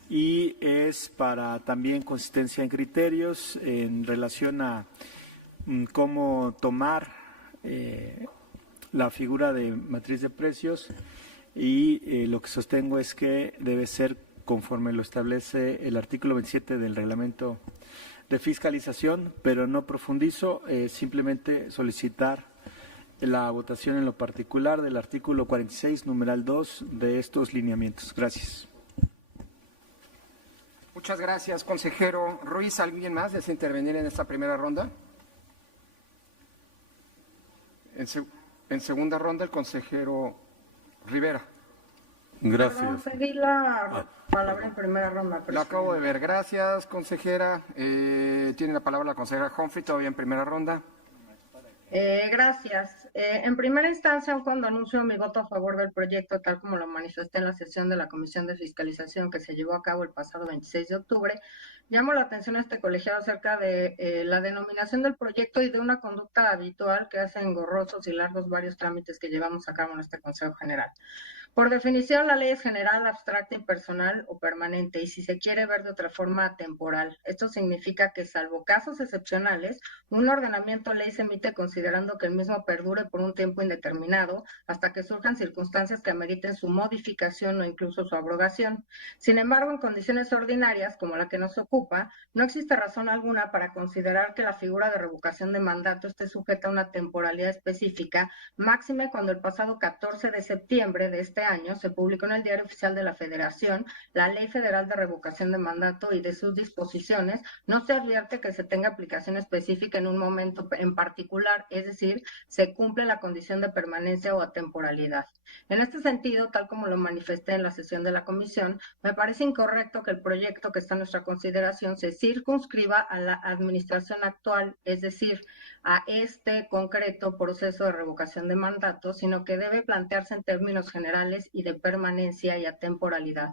Y es para también consistencia en criterios en relación a cómo tomar la figura de matriz de precios, y lo que sostengo es que debe ser conforme lo establece el artículo 27 del reglamento de fiscalización, pero no profundizo, simplemente solicitar la votación en lo particular del artículo 46, numeral 2 de estos lineamientos. Gracias. Muchas gracias, consejero Ruiz. ¿Alguien más desea intervenir en esta primera ronda? En segunda ronda, el consejero Rivera. Gracias. Perdón, pedí la palabra en primera ronda. Lo acabo de ver. Gracias, consejera. Tiene la palabra la consejera Humphrey, todavía en primera ronda. Gracias. En primera instancia, cuando anuncio mi voto a favor del proyecto, tal como lo manifesté en la sesión de la Comisión de Fiscalización que se llevó a cabo el pasado 26 de octubre, llamo la atención a este colegiado acerca de la denominación del proyecto y de una conducta habitual que hace engorrosos y largos varios trámites que llevamos a cabo en este Consejo General. Por definición, la ley es general, abstracta, impersonal o permanente, y si se quiere ver de otra forma, temporal. Esto significa que, salvo casos excepcionales, un ordenamiento de ley se emite considerando que el mismo perdure por un tiempo indeterminado hasta que surjan circunstancias que ameriten su modificación o incluso su abrogación. Sin embargo, en condiciones ordinarias, como la que nos ocupa, no existe razón alguna para considerar que la figura de revocación de mandato esté sujeta a una temporalidad específica, máxime cuando el pasado 14 de septiembre de este año se publicó en el Diario Oficial de la Federación la Ley Federal de Revocación de Mandato y de sus disposiciones, no se advierte que se tenga aplicación específica en un momento en particular, es decir, se cumple la condición de permanencia o atemporalidad. En este sentido, tal como lo manifesté en la sesión de la comisión, me parece incorrecto que el proyecto que está a nuestra consideración se circunscriba a la administración actual, es decir, a este concreto proceso de revocación de mandato, sino que debe plantearse en términos generales y de permanencia y atemporalidad.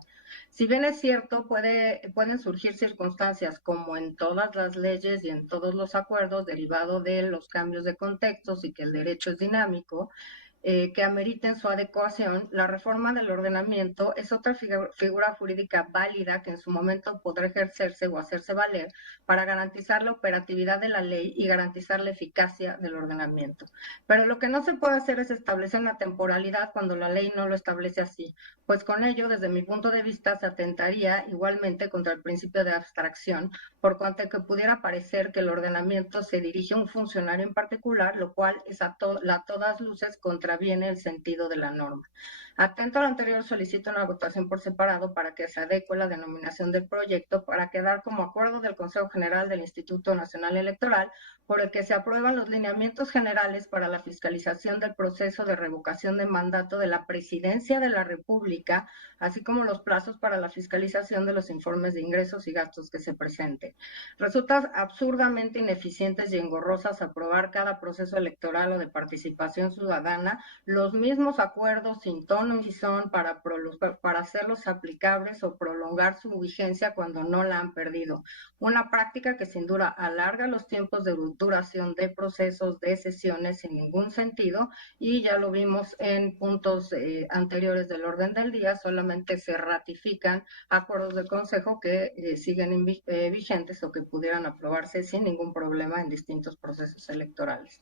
Si bien es cierto, pueden surgir circunstancias, como en todas las leyes y en todos los acuerdos, derivado de los cambios de contextos y que el derecho es dinámico, que ameriten su adecuación, la reforma del ordenamiento es otra figura jurídica válida que en su momento podrá ejercerse o hacerse valer para garantizar la operatividad de la ley y garantizar la eficacia del ordenamiento. Pero lo que no se puede hacer es establecer una temporalidad cuando la ley no lo establece así, pues con ello, desde mi punto de vista, se atentaría igualmente contra el principio de abstracción, por cuanto que pudiera parecer que el ordenamiento se dirige a un funcionario en particular, lo cual es a todas luces contraviene el sentido de la norma. Atento a lo anterior, solicito una votación por separado para que se adecue la denominación del proyecto para quedar como acuerdo del Consejo General del Instituto Nacional Electoral, por el que se aprueban los lineamientos generales para la fiscalización del proceso de revocación de mandato de la Presidencia de la República, así como los plazos para la fiscalización de los informes de ingresos y gastos que se presenten. Resulta absurdamente ineficientes y engorrosas aprobar cada proceso electoral o de participación ciudadana los mismos acuerdos sin tono y son para hacerlos aplicables o prolongar su vigencia cuando no la han perdido. Una práctica que sin duda alarga los tiempos de duración de procesos de sesiones sin ningún sentido, y ya lo vimos en puntos anteriores del orden del día, solamente se ratifican acuerdos del Consejo que siguen vigentes o que pudieran aprobarse sin ningún problema en distintos procesos electorales.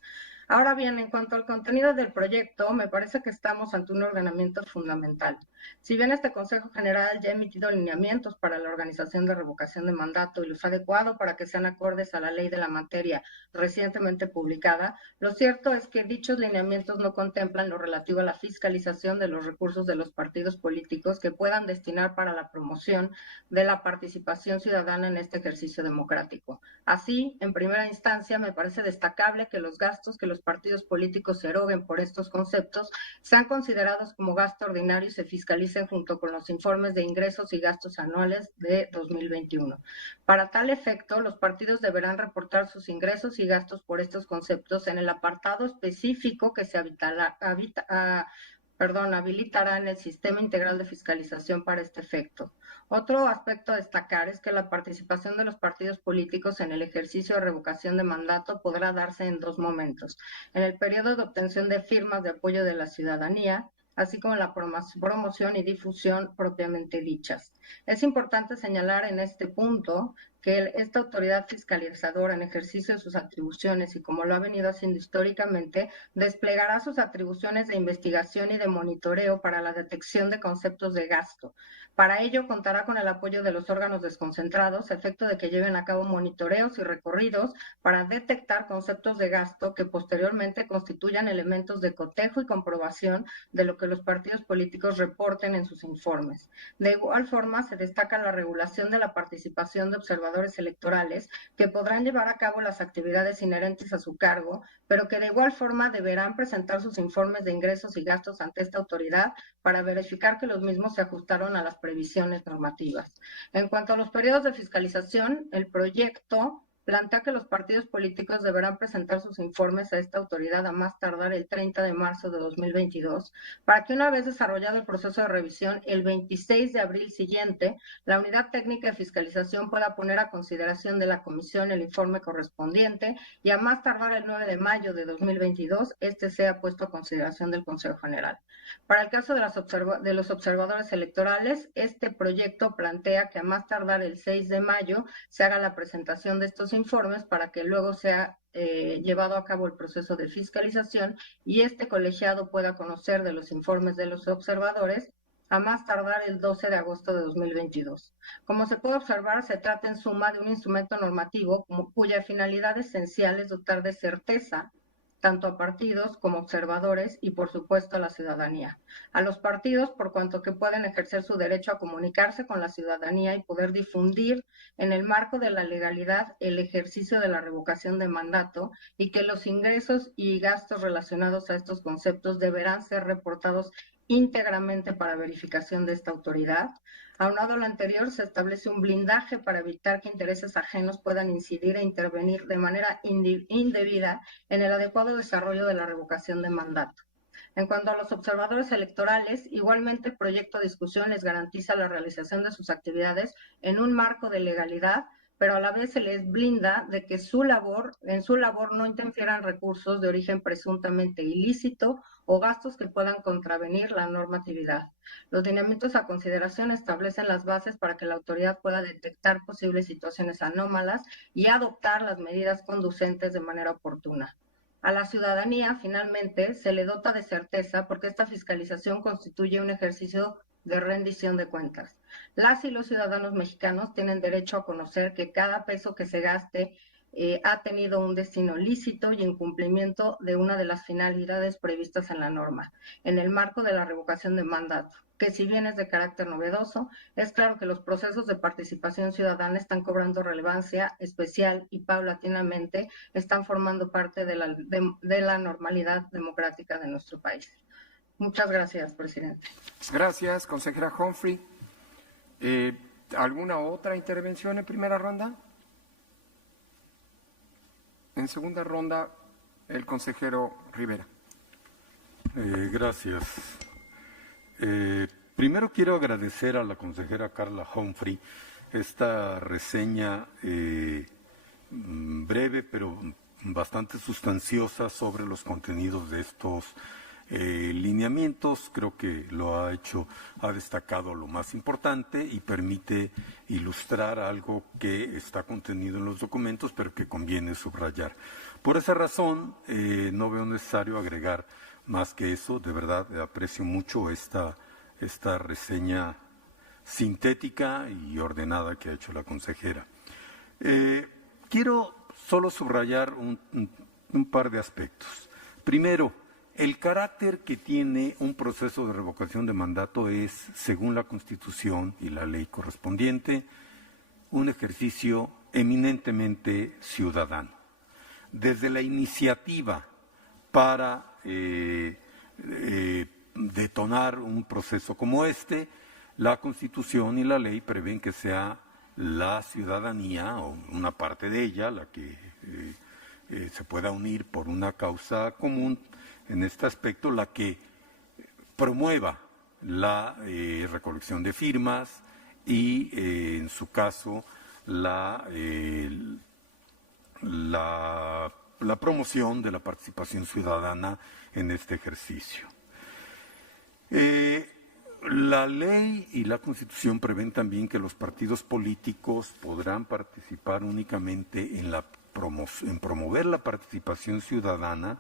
Ahora bien, en cuanto al contenido del proyecto, me parece que estamos ante un ordenamiento fundamental. Si bien este Consejo General ya ha emitido lineamientos para la organización de revocación de mandato y los ha adecuado para que sean acordes a la ley de la materia recientemente publicada, lo cierto es que dichos lineamientos no contemplan lo relativo a la fiscalización de los recursos de los partidos políticos que puedan destinar para la promoción de la participación ciudadana en este ejercicio democrático. Así, en primera instancia, me parece destacable que los gastos que los partidos políticos se eroguen por estos conceptos sean considerados como gasto ordinario y se fiscalicen junto con los informes de ingresos y gastos anuales de 2021. Para tal efecto, los partidos deberán reportar sus ingresos y gastos por estos conceptos en el apartado específico que se habilitará en el Sistema Integral de Fiscalización para este efecto. Otro aspecto a destacar es que la participación de los partidos políticos en el ejercicio de revocación de mandato podrá darse en dos momentos: en el periodo de obtención de firmas de apoyo de la ciudadanía, así como la promoción y difusión propiamente dichas. Es importante señalar en este punto que esta autoridad fiscalizadora, en ejercicio de sus atribuciones y como lo ha venido haciendo históricamente, desplegará sus atribuciones de investigación y de monitoreo para la detección de conceptos de gasto. Para ello contará con el apoyo de los órganos desconcentrados, a efecto de que lleven a cabo monitoreos y recorridos para detectar conceptos de gasto que posteriormente constituyan elementos de cotejo y comprobación de lo que los partidos políticos reporten en sus informes. De igual forma, se destaca la regulación de la participación de observadores electorales que podrán llevar a cabo las actividades inherentes a su cargo, pero que de igual forma deberán presentar sus informes de ingresos y gastos ante esta autoridad para verificar que los mismos se ajustaron a las previsiones normativas. En cuanto a los periodos de fiscalización, el proyecto plantea que los partidos políticos deberán presentar sus informes a esta autoridad a más tardar el 30 de marzo de 2022, para que una vez desarrollado el proceso de revisión, el 26 de abril siguiente, la Unidad Técnica de Fiscalización pueda poner a consideración de la Comisión el informe correspondiente y a más tardar el 9 de mayo de 2022, este sea puesto a consideración del Consejo General. Para el caso de los observadores electorales, este proyecto plantea que a más tardar el 6 de mayo se haga la presentación de estos informes para que luego sea llevado a cabo el proceso de fiscalización y este colegiado pueda conocer de los informes de los observadores a más tardar el 12 de agosto de 2022. Como se puede observar, se trata en suma de un instrumento normativo cuya finalidad esencial es dotar de certeza tanto a partidos como observadores y, por supuesto, a la ciudadanía. A los partidos, por cuanto que pueden ejercer su derecho a comunicarse con la ciudadanía y poder difundir en el marco de la legalidad el ejercicio de la revocación de mandato, y que los ingresos y gastos relacionados a estos conceptos deberán ser reportados íntegramente para verificación de esta autoridad. Aunado a lo anterior, se establece un blindaje para evitar que intereses ajenos puedan incidir e intervenir de manera indebida en el adecuado desarrollo de la revocación de mandato. En cuanto a los observadores electorales, igualmente el proyecto de discusión les garantiza la realización de sus actividades en un marco de legalidad, pero a la vez se les blinda de que en su labor no interfieran recursos de origen presuntamente ilícito o gastos que puedan contravenir la normatividad. Los lineamientos a consideración establecen las bases para que la autoridad pueda detectar posibles situaciones anómalas y adoptar las medidas conducentes de manera oportuna. A la ciudadanía, finalmente, se le dota de certeza porque esta fiscalización constituye un ejercicio de rendición de cuentas. Las y los ciudadanos mexicanos tienen derecho a conocer que cada peso que se gaste ha tenido un destino lícito y en cumplimiento de una de las finalidades previstas en la norma, en el marco de la revocación de mandato, que si bien es de carácter novedoso, es claro que los procesos de participación ciudadana están cobrando relevancia especial y paulatinamente están formando parte de la normalidad democrática de nuestro país. Muchas gracias, presidente. Gracias, consejera Humphrey. ¿Alguna otra intervención en primera ronda? En segunda ronda, el consejero Rivera. Gracias. Primero quiero agradecer a la consejera Carla Humphrey esta reseña breve pero bastante sustanciosa sobre los contenidos de estos lineamientos. Creo que lo ha destacado lo más importante y permite ilustrar algo que está contenido en los documentos, pero que conviene subrayar. Por esa razón, no veo necesario agregar más que eso. De verdad, aprecio mucho esta reseña sintética y ordenada que ha hecho la consejera. Quiero solo subrayar un par de aspectos. Primero, el carácter que tiene un proceso de revocación de mandato es, según la Constitución y la ley correspondiente, un ejercicio eminentemente ciudadano. Desde la iniciativa para detonar un proceso como este, la Constitución y la ley prevén que sea la ciudadanía o una parte de ella la que se pueda unir por una causa común. En este aspecto, la que promueva la recolección de firmas y, en su caso, la promoción de la participación ciudadana en este ejercicio. La ley y la Constitución prevén también que los partidos políticos podrán participar únicamente en promover la participación ciudadana,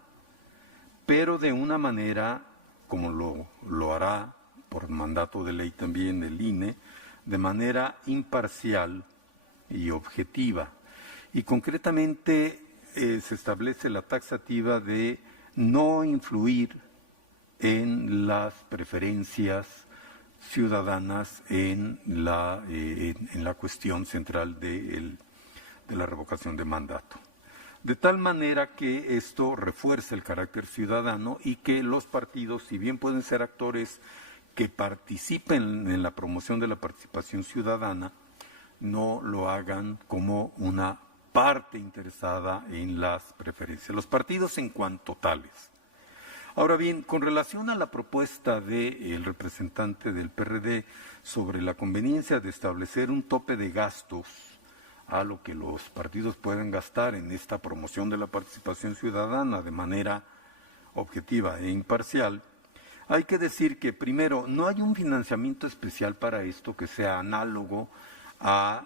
pero de una manera, como lo hará por mandato de ley también el INE, de manera imparcial y objetiva. Y concretamente se establece la taxativa de no influir en las preferencias ciudadanas en la cuestión central de la revocación de mandato. De tal manera que esto refuerce el carácter ciudadano y que los partidos, si bien pueden ser actores que participen en la promoción de la participación ciudadana, no lo hagan como una parte interesada en las preferencias. Los partidos en cuanto tales. Ahora bien, con relación a la propuesta del representante del PRD sobre la conveniencia de establecer un tope de gastos a lo que los partidos pueden gastar en esta promoción de la participación ciudadana de manera objetiva e imparcial, hay que decir que, primero, no hay un financiamiento especial para esto que sea análogo a,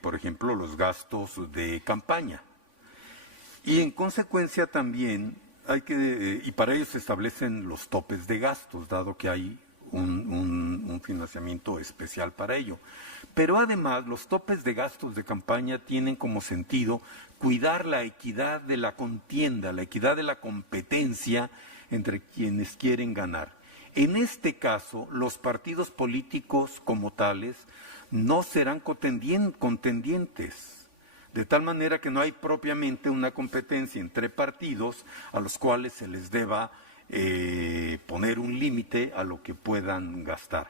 por ejemplo, los gastos de campaña. Y en consecuencia también y para ello se establecen los topes de gastos, dado que hay un financiamiento especial para ello. Pero además los topes de gastos de campaña tienen como sentido cuidar la equidad de la contienda, la equidad de la competencia entre quienes quieren ganar. En este caso, los partidos políticos como tales no serán contendientes, de tal manera que no hay propiamente una competencia entre partidos a los cuales se les deba poner un límite a lo que puedan gastar.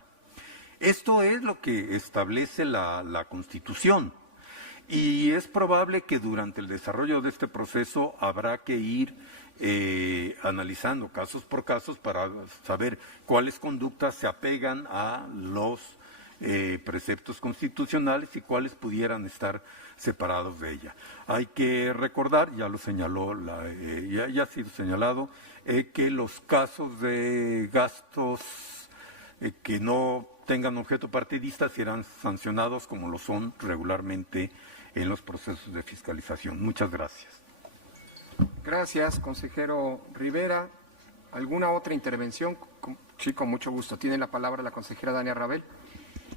Esto es lo que establece la Constitución y es probable que durante el desarrollo de este proceso habrá que ir analizando casos por casos para saber cuáles conductas se apegan a los preceptos constitucionales y cuáles pudieran estar separados de ella. Hay que recordar, ya lo señaló, ya ha sido señalado, que los casos de gastos que no tengan objeto partidista serán sancionados como lo son regularmente en los procesos de fiscalización. Muchas gracias. Gracias, consejero Rivera. ¿Alguna otra intervención? Sí, con mucho gusto. Tiene la palabra la consejera Dania Rabel.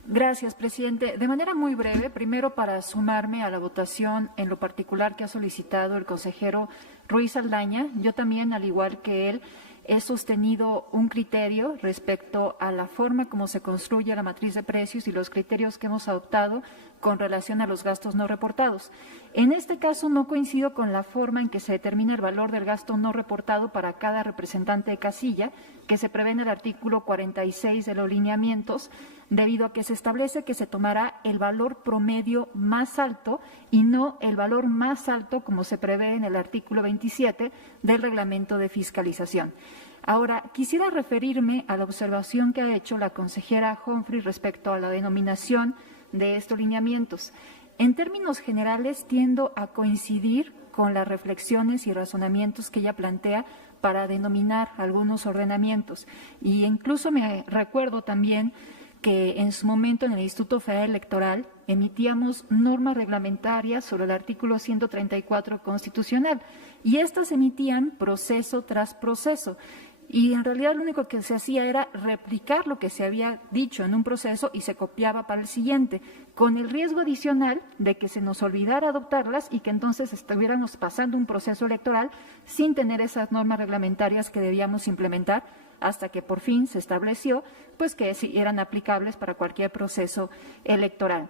Gracias, presidente. De manera muy breve, primero para sumarme a la votación en lo particular que ha solicitado el consejero Ruiz Saldaña, yo también, al igual que él, he sostenido un criterio respecto a la forma como se construye la matriz de precios y los criterios que hemos adoptado con relación a los gastos no reportados. En este caso no coincido con la forma en que se determina el valor del gasto no reportado para cada representante de casilla, que se prevé en el artículo 46 de los lineamientos, debido a que se establece que se tomará el valor promedio más alto y no el valor más alto como se prevé en el artículo 27 del reglamento de fiscalización. Ahora, quisiera referirme a la observación que ha hecho la consejera Humphrey respecto a la denominación de estos lineamientos. En términos generales, tiendo a coincidir con las reflexiones y razonamientos que ella plantea para denominar algunos ordenamientos. Y incluso me recuerdo también que en su momento en el Instituto Federal Electoral emitíamos normas reglamentarias sobre el artículo 134 constitucional y estas se emitían proceso tras proceso. Y en realidad lo único que se hacía era replicar lo que se había dicho en un proceso y se copiaba para el siguiente, con el riesgo adicional de que se nos olvidara adoptarlas y que entonces estuviéramos pasando un proceso electoral sin tener esas normas reglamentarias que debíamos implementar hasta que por fin se estableció pues que sí eran aplicables para cualquier proceso electoral.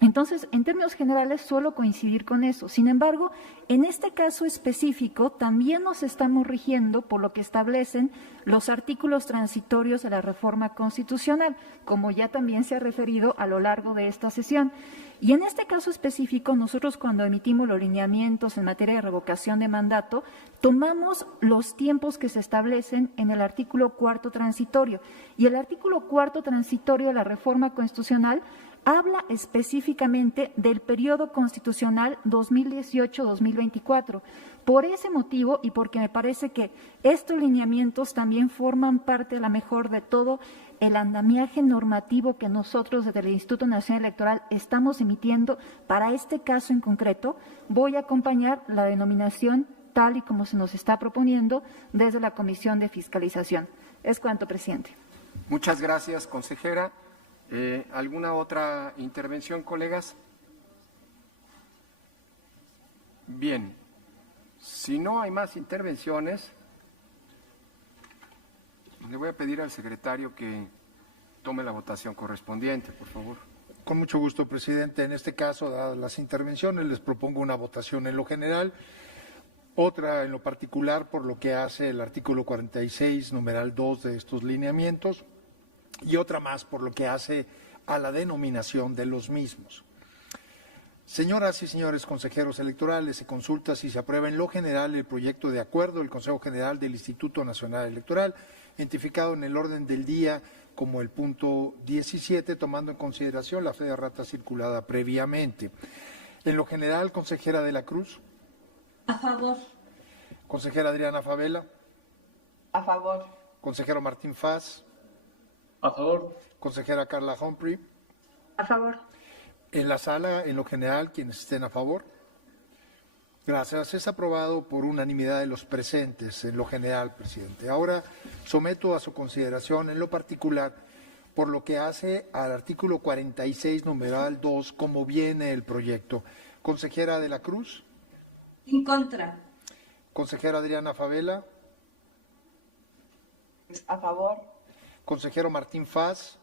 Entonces, en términos generales, suelo coincidir con eso. Sin embargo, en este caso específico, también nos estamos rigiendo por lo que establecen los artículos transitorios de la reforma constitucional, como ya también se ha referido a lo largo de esta sesión. Y en este caso específico, nosotros cuando emitimos los lineamientos en materia de revocación de mandato, tomamos los tiempos que se establecen en el artículo 4º transitorio. Y el artículo 4º transitorio de la reforma constitucional habla específicamente del periodo constitucional 2018-2024. Por ese motivo y porque me parece que estos lineamientos también forman parte a la mejor de todo el andamiaje normativo que nosotros desde el Instituto Nacional Electoral estamos emitiendo para este caso en concreto, voy a acompañar la denominación tal y como se nos está proponiendo desde la Comisión de Fiscalización. Es cuanto, presidente. Muchas gracias, consejera. ¿Alguna otra intervención, colegas? Bien, si no hay más intervenciones, le voy a pedir al secretario que tome la votación correspondiente, por favor. Con mucho gusto, presidente. En este caso, dadas las intervenciones, les propongo una votación en lo general, otra en lo particular por lo que hace el artículo 46, numeral 2 de estos lineamientos, y otra más por lo que hace a la denominación de los mismos. Señoras y señores consejeros electorales, se consulta si se aprueba en lo general el proyecto de acuerdo del Consejo General del Instituto Nacional Electoral, identificado en el orden del día como el punto 17, tomando en consideración la fe de rata circulada previamente. En lo general, consejera de la Cruz. A favor. Consejera Adriana Favela. A favor. Consejero Martín Faz. A favor. Consejera Carla Humphrey. A favor. En la sala, en lo general, quienes estén a favor. Gracias. Es aprobado por unanimidad de los presentes en lo general, presidente. Ahora someto a su consideración en lo particular por lo que hace al artículo 46, numeral 2, como viene el proyecto. Consejera de la Cruz. En contra. Consejera Adriana Favela. A favor. Consejero Martín Faz.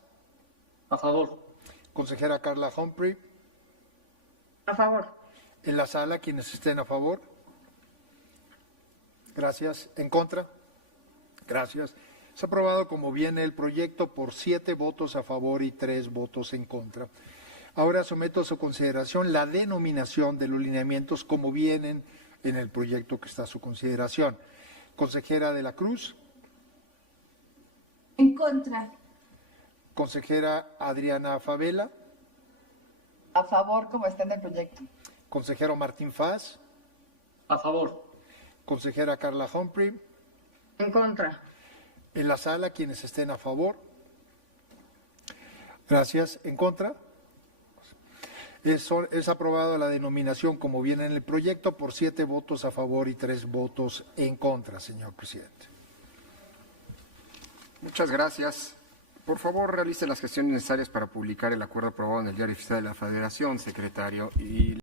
A favor. Consejera Carla Humphrey. A favor. En la sala, quienes estén a favor. Gracias. ¿En contra? Gracias. Es aprobado como viene el proyecto por 7 votos a favor y 3 votos en contra. Ahora someto a su consideración la denominación de los lineamientos como vienen en el proyecto que está a su consideración. Consejera de la Cruz. En contra. Consejera Adriana Favela. A favor, como está en el proyecto. Consejero Martín Faz. A favor. Consejera Carla Humphrey. En contra. En la sala, quienes estén a favor. Gracias. ¿En contra? Es aprobada la denominación como viene en el proyecto por 7 votos a favor y 3 votos en contra, señor presidente. Muchas gracias. Por favor, realice las gestiones necesarias para publicar el acuerdo aprobado en el Diario Oficial de la Federación, secretario. Y